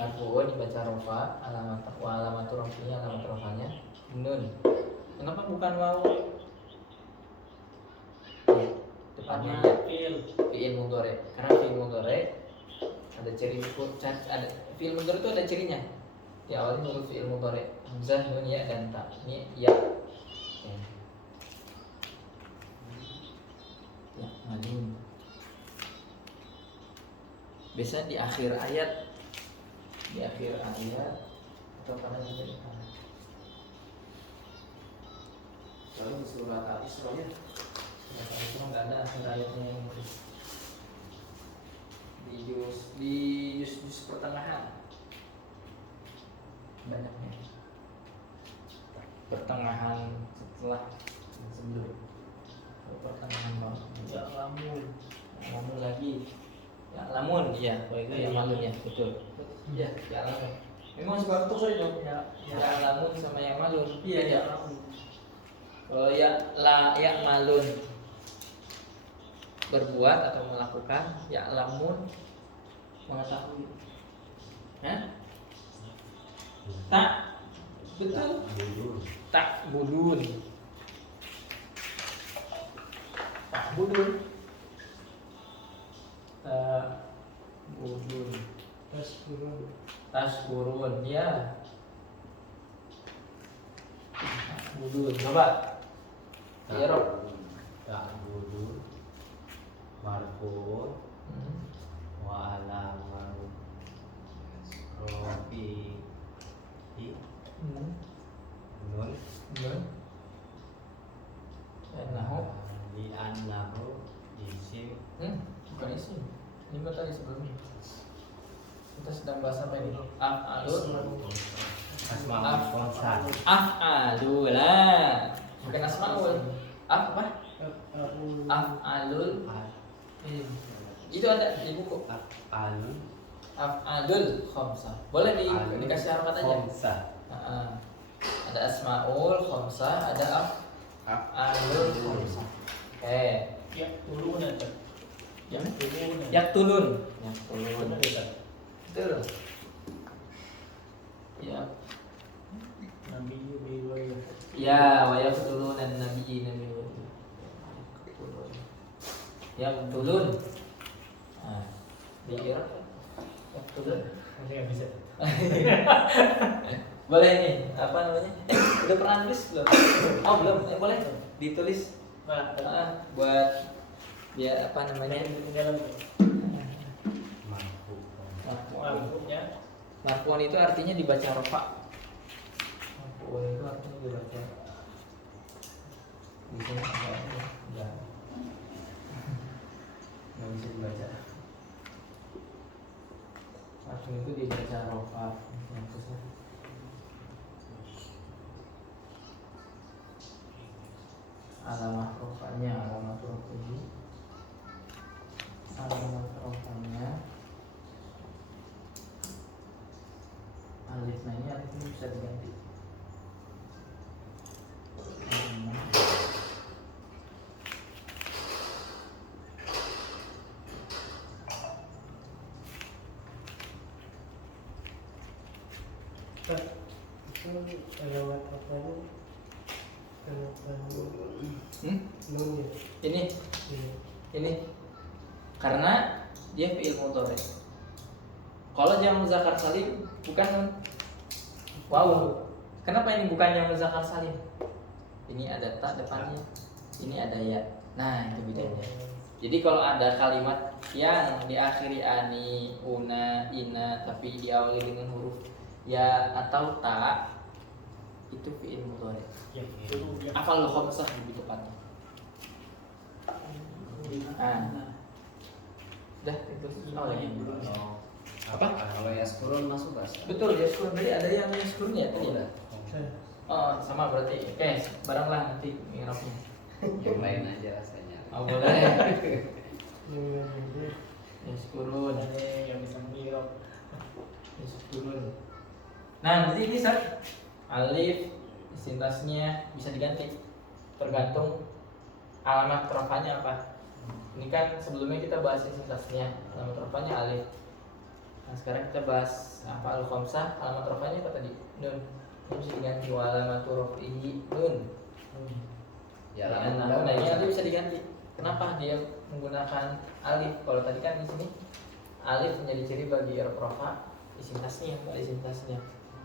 Marfu'un dibaca rofa, alamat rofinya, alamat rofanya nun. Kenapa bukan waw? Ya, depannya fi'il mudhari. Karena fi'il mudhari ada ciri, ada fi'il mudhari itu ada cirinya. Diawali huruf fi'il mudhari, hamzah, nun, ya dan ta. Ini ya. Oke. Ya, malun. Biasanya di akhir ayat, atau pada menjadi ayat. Lalu di surat Al-Isra ya, surat Al-Isra nggak ada akhir ayatnya yang di juz pertengahan banyaknya, pertengahan setelah dan sebelum, pertengahan bawah. Ya Lamun lagi, ya lamun, iya, itu ya malun ya, betul. Iya, ya lamun. Memang sebab itu saya dong, ya lamun sama yang malun. Iya ya. Kalau ya malun berbuat atau melakukan, ya lamun mengetahui. Hah? Tak, betul. Tak budun. Tak budun. Budun. Tas burun, ya. Budun, coba. Ya Rob. ta'budu marfu wa alaman rofi nun Annahu li annahu isim bukan isim. Ini mah tadi sebelumnya. Kita sedang bahas apa ini? Af'alul asmaul khomsah. Af'alul lah. Bukan asmaul. Apa? Af'alul. Itu ada di buku. Alun Af'alul khamsah. Boleh dikasih harapan aja. khomsah. Ada asmaul khamsah, ada af'alul khamsah. Oke. Ya, dulu nanti. Yaktulun. Benar ya, Pak? Betul. Ya. Nabi Yubi Ya, wa yaqtulun an-nabiyyin min yaqtulun. Nah, dikira yaqtulun. Nanti nggak bisa. Boleh nih, apa namanya? Udah pernah nulis belum? Oh, belum. Boleh ditulis Nah, buat ya apa namanya? dalam Marfu. mampunya Marfu'un itu artinya dibaca rofa. Marfu'un itu artinya dibaca. Di sini enggak. Nggak bisa dibaca. Marfu'un itu dibaca rofa. Alamat rofanya, alamat rofanya. Alif, nah ini alif ini bisa diganti. itu lewat apa Ini karena dia fi'il mudhari. Kalau jam muzakkar salim bukan nun. Wow. Kenapa ini bukan jam muzakkar salim? Ini ada ta depannya. Ini ada ya. Nah, itu bedanya. Jadi kalau ada kalimat yang diakhiri ani, una, ina tapi diawali dengan huruf ya atau ta, itu fi'il mudhari. yang dulu ya. Afal khamsah lebih tepatnya. Dah itu. Oh, ya. Apa? Kalau yaskurun masuk gak? Betul, yaskurun. Tadi ada yang yaskurun ya tadi. Oh, sama berarti. Oke, baranglah nanti mi'rabnya. Yang lain aja rasanya. Oh, boleh. Yaskurun. Ada yang bisa mirip. Yaskurun. Nah, nanti ini Sat, alif sintasnya bisa diganti tergantung alamat rofanya apa. Ini kan sebelumnya kita bahas sintasnya, alamat rofanya alif. Nah, sekarang kita bahas apa al-khamsah, alamat rofanya apa tadi? Nun. Ini bisa diganti wa alamatu rof'ihi nun. Ya, Nah, ini nanti bisa diganti. Kenapa dia menggunakan alif? Kalau tadi kan di sini alif menjadi ciri bagi rofa isim tasnya, isim tasnya.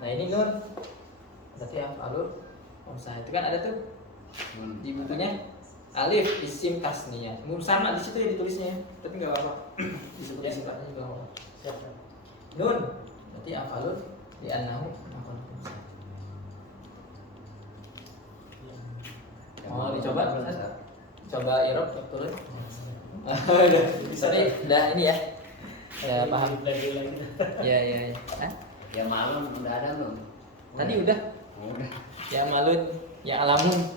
Nah, ini nun. Berarti af'alul khamsah itu kan ada tuh di bukunya alif isim tasniyah. Sama di situ ya ditulisnya, tapi nggak apa-apa. Disebut isim tasniyah juga nggak apa-apa. Siapa? Nun. Berarti af'alul di annahu af'alul khamsah. Mau dicoba? Coba irob betul. Tapi udah ini ya. Ya paham. Lagi. Ya. Hah? Ya malam udah ada belum? Tadi udah. Udah. Ya malun, ya alamun.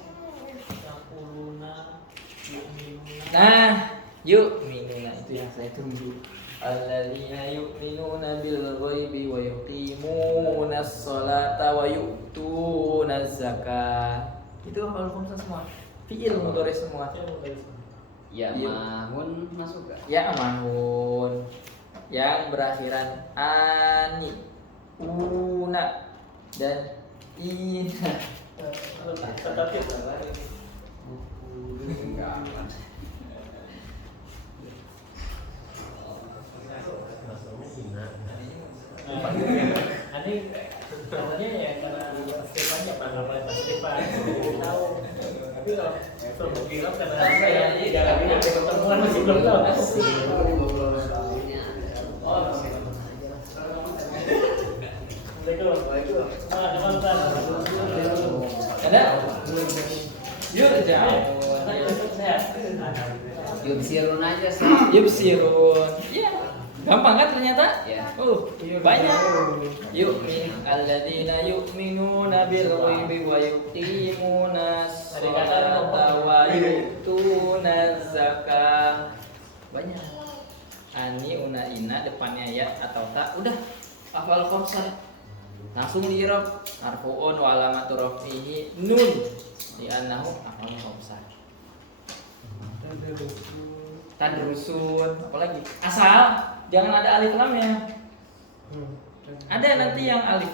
Yaquluna yu'minuna. Nah, yuk minuna itu yang saya tunggu. Alladzina yu'minuna bil ghaibi wa yuqimuna as-salata wa yu'tuna az-zakah. Itu hal khamsah semua. Fi'il mudhari semua. Ya mahun masuk gak? Ya mahun. Yang berakhiran ani, una dan ina. Tetapi Enggak aman. ini Katanya ya karena Stefannya Pak Stefan tahu. Tapi kalau sebelum kirim karena saya jarang ada pertemuan masih belum tahu. Oh, Assalamualaikum. Ada? Yuk jauh. Yubsirun aja sih. Yubsirun. Iya. Gampang kan ternyata? Ya. Banyak. Yu'min alladzina yu'minuna bil ghaibi wa yuqimuna sholata wa yu'tuna zakah. Banyak. Ani una ina depannya ya atau tak udah hafal khamsah. Langsung di-i'rab marfu'un wa alamatu raf'ihi nun di annahu hafal khamsah. Tadrusun apalagi asal jangan ada alif lamnya. Ada nanti yang alif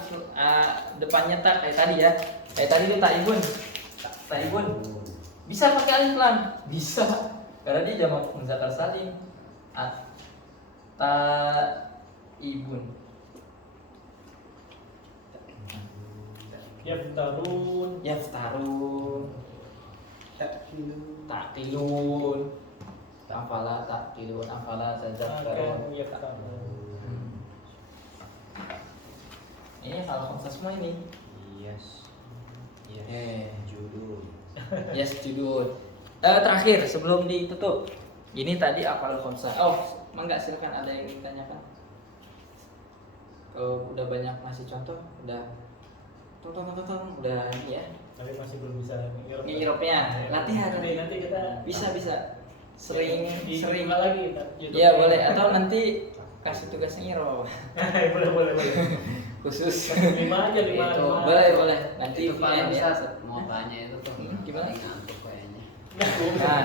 depannya tak kayak tadi ya. Kayak tadi itu taibun. Taibun. Bisa pakai alif lam? Bisa. Karena dia jamak muzakkar salim. Taibun. Yaftarun. Yaftarun. Ta'tilun. Afala ta'tilun, afala tadhakkarun. Ini hal khamsah semua ini. Yes. Judul. Yes, judul. Terakhir sebelum ditutup. Ini tadi hafal khamsah. Oh, mangga silakan ada yang ingin tanyakan. Kalau udah banyak ngasih contoh, udah udah ini ya. Tapi masih belum bisa Ngirupnya, latihan. Nanti kita Bisa. Sering lagi. Iya boleh atau nanti kasih tugas ngirup. boleh. Khusus. 5 aja 5. Itu. Boleh. Nanti Itu paling ya. bisa mau tanya itu tuh. Gimana? Ngantuk kayaknya. Nah,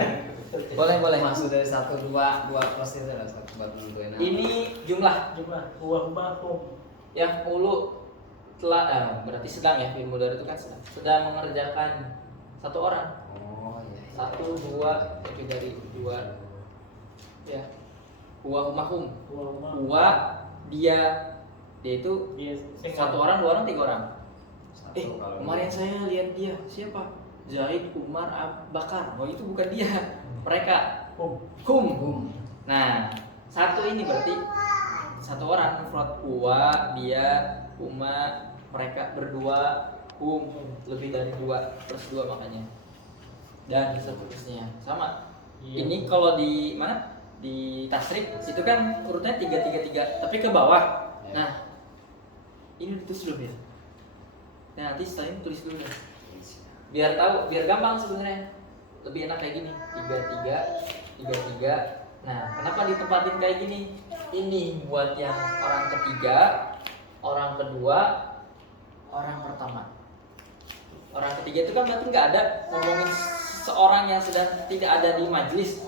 boleh. Masuk dari 1 2 plus itu lah satu buat nentuin. Ini jumlah Huwa yang ulu telah berarti sedang ya, fi'il mudhari itu kan sedang mengerjakan satu orang. Oh iya. 1 2 lebih dari 2 ya. Huwa humahum. Huwa dia itu satu orang, 2 orang, 3 orang. Kemarin saya lihat dia siapa? Zaid, Umar, Bakar. Oh itu bukan dia. Mereka. Hum. Nah, satu ini berarti satu orang mufrad. Huwa, dia, huma, mereka berdua, hum lebih dari 2 plus 2 makanya. Dan seterusnya sama. Ini kalau di mana? Di tasrif itu kan urutnya 3 tapi ke bawah. Nah, ini ditulis dulu ya. Nah, nanti setelah ini tulis dulu deh. Biar tahu, biar gampang sebenarnya. Lebih enak kayak gini. 3. Nah, kenapa ditempatin kayak gini? Ini buat yang orang ketiga, orang kedua, orang pertama. Orang ketiga itu kan berarti nggak ada ngomongin seorang yang sedang tidak ada di majelis.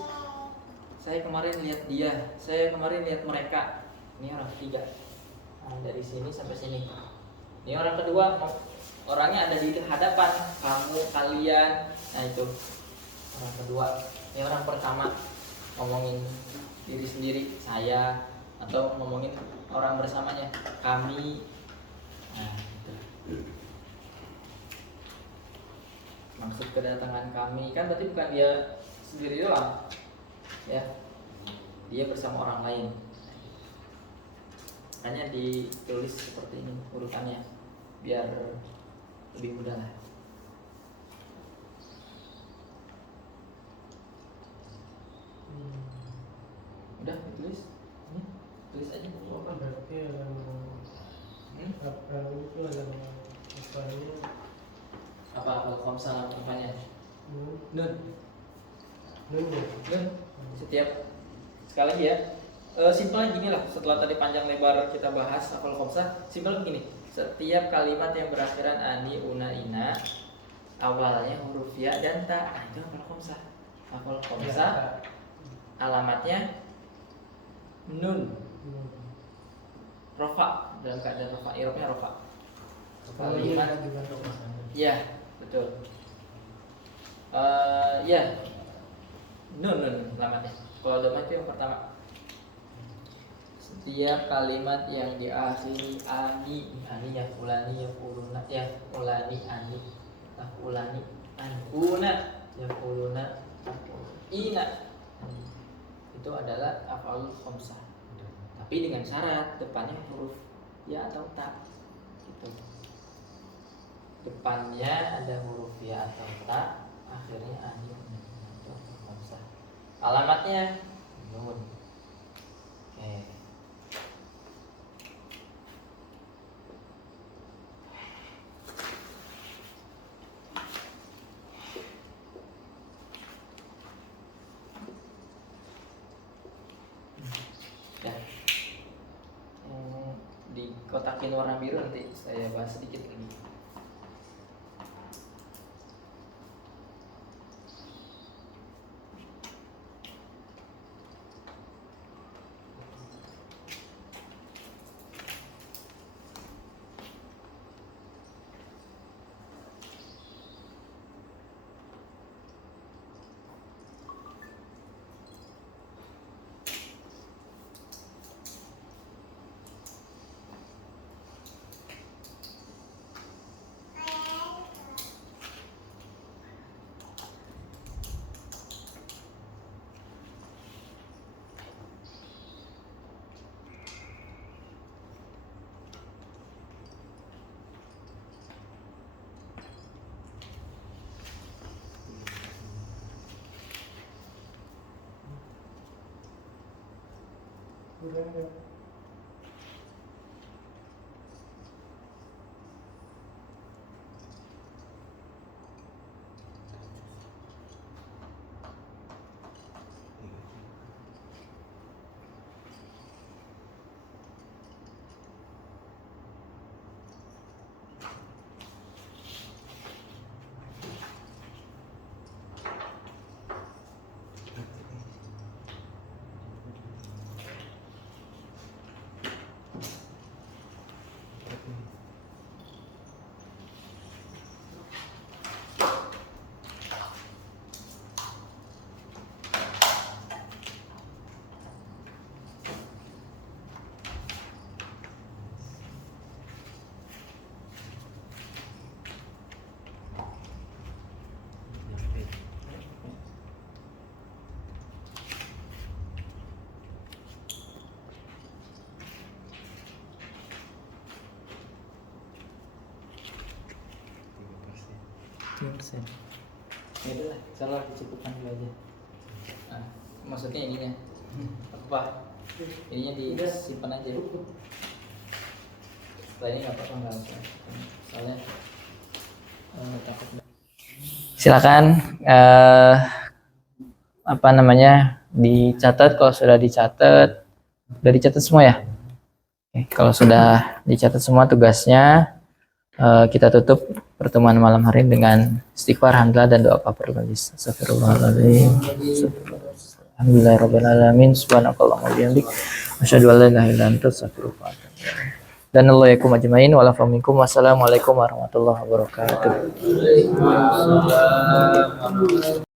Saya kemarin lihat dia, saya kemarin lihat mereka. Ini orang ketiga. Nah, dari sini sampai sini. Ini orang kedua, orangnya ada di hadapan kamu, kalian. Nah itu orang kedua. Ini orang pertama ngomongin diri sendiri, saya, atau ngomongin orang bersamanya, kami. Nah, itu. Maksud kedatangan kami kan berarti bukan dia sendiri doang, ya. Dia bersama orang lain. Hanya ditulis seperti ini urutannya, biar lebih mudah lah. Udah ditulis, tulis aja. Berarti itu adalah Apa khamsah namanya? Nun. Setiap sekali lagi ya. Simpelnya gini lah, setelah tadi panjang lebar kita bahas hafal khamsah, simpel begini. Setiap kalimat yang berakhiran ani, una, ina, awalnya huruf ya dan ta. Nah, itu hafal khamsah. Hafal khamsah alamatnya nun. Rofa, dalam keadaan rofa, irobnya rofa. Kalimat ya, betul. Ya, nun alamatnya. Kalau doma itu yang pertama. Setiap kalimat yang diakhiri ani ya fulani ya fuluna ya fulani ani ya fulani anuna ya fuluna ina itu adalah af'alul khamsah. Tapi dengan syarat depannya huruf ya atau ta gitu. Depannya ada huruf ya atau ta, akhirnya ani itu khamsah. Alamatnya nun. Oke. Ya. Dikotakin warna biru nanti saya bahas sedikit lagi. Persen. Ya udahlah, salah dicukupkan dulu aja. Nah, maksudnya ininya apa? Ininya disimpan aja. Setelah ini nggak apa-apa, nggak usah. Soalnya takut. Silakan apa namanya dicatat kalau sudah dicatat. Sudah dicatat semua ya? Oke, kalau sudah dicatat semua tugasnya, kita tutup pertemuan malam hari dengan istighfar, hamdalah dan doa kafaratul majlis. Astagfirullahaladzim. Alhamdulillahirabbil alamin. Subhanakallahumma wa bihamdik asyhadu an la ilaha illa anta astaghfiruka wa atubu ilaik. Dan Allah yakum ajmain wa la faminkum. Wassalamualaikum warahmatullahi wabarakatuh.